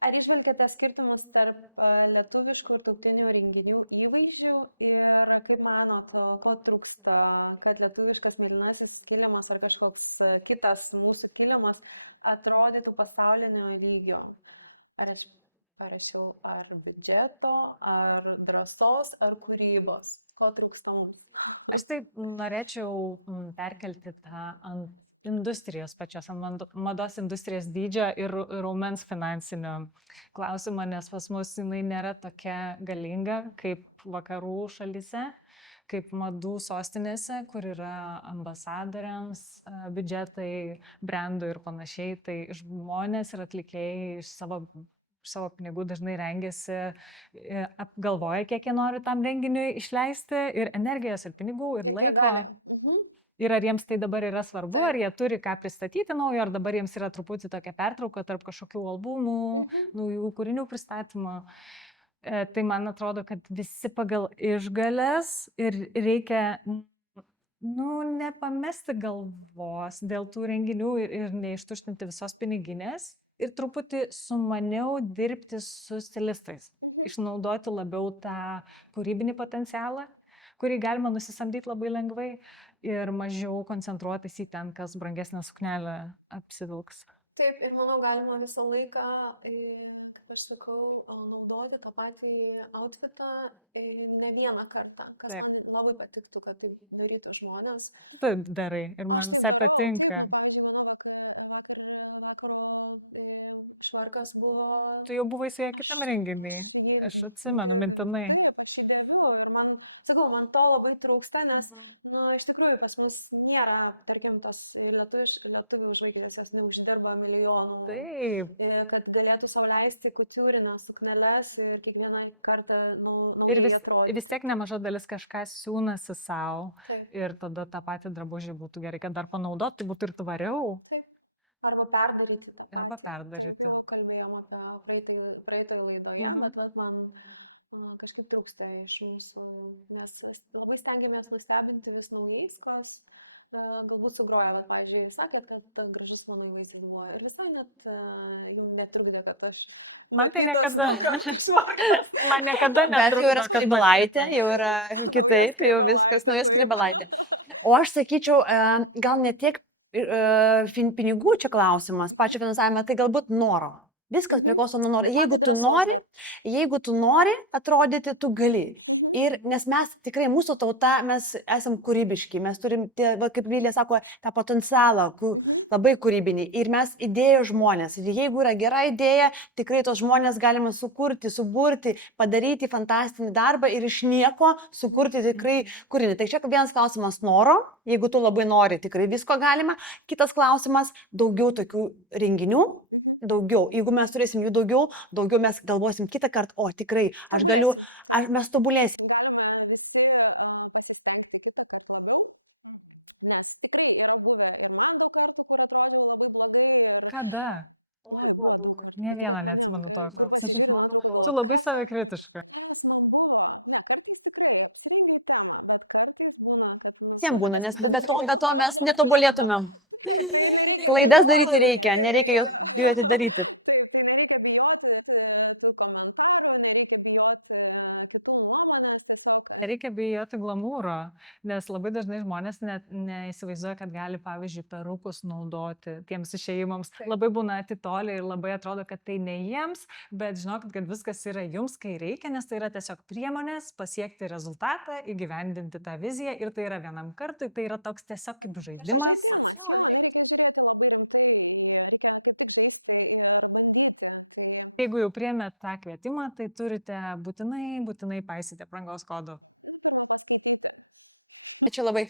Ar išvelgiate skirtumus tarp lietuviškų ir tautinių renginių įvaizdžių ir kaip manot, ko trūksta, kad lietuviškas mėlynasis kilimas ar kažkoks kitas mūsų kilimas atrodytų pasaulinio lygio? Ar aš parašiau ar biudžeto, ar drąsos, ar kūrybos? Ko trūksta mums? Aš tai norėčiau perkelti tą ant industrijos pačios, ant mados industrijos dydžio ir raumens finansinio klausimo, nes pas mus jinai nėra tokia galinga kaip vakarų šalyse, kaip madų sostinėse, kur yra ambasadoriams biudžetai, brandų ir panašiai. Tai žmonės ir atlikėjai iš savo pinigų dažnai rengiasi, apgalvoja, kiek jie nori tam renginiui išleisti ir energijos, ir pinigų, ir laiko. Ir ar jiems tai dabar yra svarbu, ar jie turi ką pristatyti naujo, ar dabar jiems yra truputį tokia pertrauka tarp kažkokių albumų, naujų kūrinių pristatymo. Tai man atrodo, kad visi pagal išgales ir reikia nepamesti galvos dėl tų renginių ir neištuštinti visos piniginės ir truputį sumaniau dirbti su stilistais. Išnaudoti labiau tą kūrybinį potencialą, kurį galima nusisamdyti labai lengvai ir mažiau koncentruotis į ten, kas brangesnę suknelę apsivilks. Taip, ir manau, galima visą laiką, kaip aš sakau, naudoti tą patį outfitą ne vieną kartą, kas man labai patiktų, kad taip darytų žmonės. Taip darai ir man visai patinka. švarkas buvo... Tu jau buvai su ja kitam renginį. Jie- Aš atsimenu mintinai. Aš įdirbu, man to labai trūksta, nes, iš tikrųjų, pas mus nėra, tarkim, tos lietuvių žvaigždės, jos neuždirba milijonų. Taip. Kad galėtų sau leisti kultūrinės sukneles ir kiekvieną kartą Ir vis tiek nemaža dalis kažką siūnasi savo. Taip. Ir tada tą patį drabužį būtų gerai, kad dar panaudot, tai būtų ir tvariau. Arba perdaryti. Arba perdaryti. Jau kalbėjom apie praeitoje laidoje, bet man kažkaip trūksta iš mūsų, nes labai stengiamės nustebinti vis naujais, kas galbūt sugroja, bet, pavyzdžiui, sakėt, kad gražus mano įvaizdžiai buvo ir visai net jums netrūkdė, kad aš... Man tai niekada. Man niekada Bet jau yra netrūkdo, kad skrybelaitė, jau yra kitaip, jau viskas nauja skrybelaitė. O aš sakyčiau, gal ne tiek pinigų čia klausimas, pačio finansavimo, tai galbūt noro. Viskas priklauso nuo noro. Jeigu tu nori atrodyti, tu gali. Ir nes mes tikrai, mūsų tauta, mes esam kūrybiški, mes turim, kaip Vilija sako, tą potencialą, labai kūrybinį. Ir mes idėjų žmonės. Ir jeigu yra gera idėja, tikrai tos žmonės galima sukurti, suburti, padaryti fantastinį darbą ir iš nieko sukurti tikrai kūrinį. Tai čia vienas klausimas noro, jeigu tu labai nori, tikrai visko galima. Kitas klausimas, daugiau tokių renginių. Daugiau. Jeigu mes turėsim jų daugiau mes galvosim kitą kartą, o tikrai, mes tobulėsim. Kada? Oi, buvo daug kartų. Ne vieną neatsimenu tokio. Tu Tu labai savikritiška. Tiem būna, nes be to mes netobulėtumėm. Klaidas daryti reikia, nereikia jos bijoti daryti. Reikia bijoti glamūro, nes labai dažnai žmonės net neįsivaizduoja, kad gali, pavyzdžiui, perukus naudoti tiems išėjimams. Labai būna atitoliai ir labai atrodo, kad tai ne jiems, bet žinokit, kad viskas yra jums, kai reikia, nes tai yra tiesiog priemonės pasiekti rezultatą, įgyvendinti tą viziją ir tai yra vienam kartui, tai yra toks tiesiog kaip žaidimas. Jeigu jau priėmėt tą kvietimą, tai turite būtinai paisyti aprangos kodų. Ačiū labai.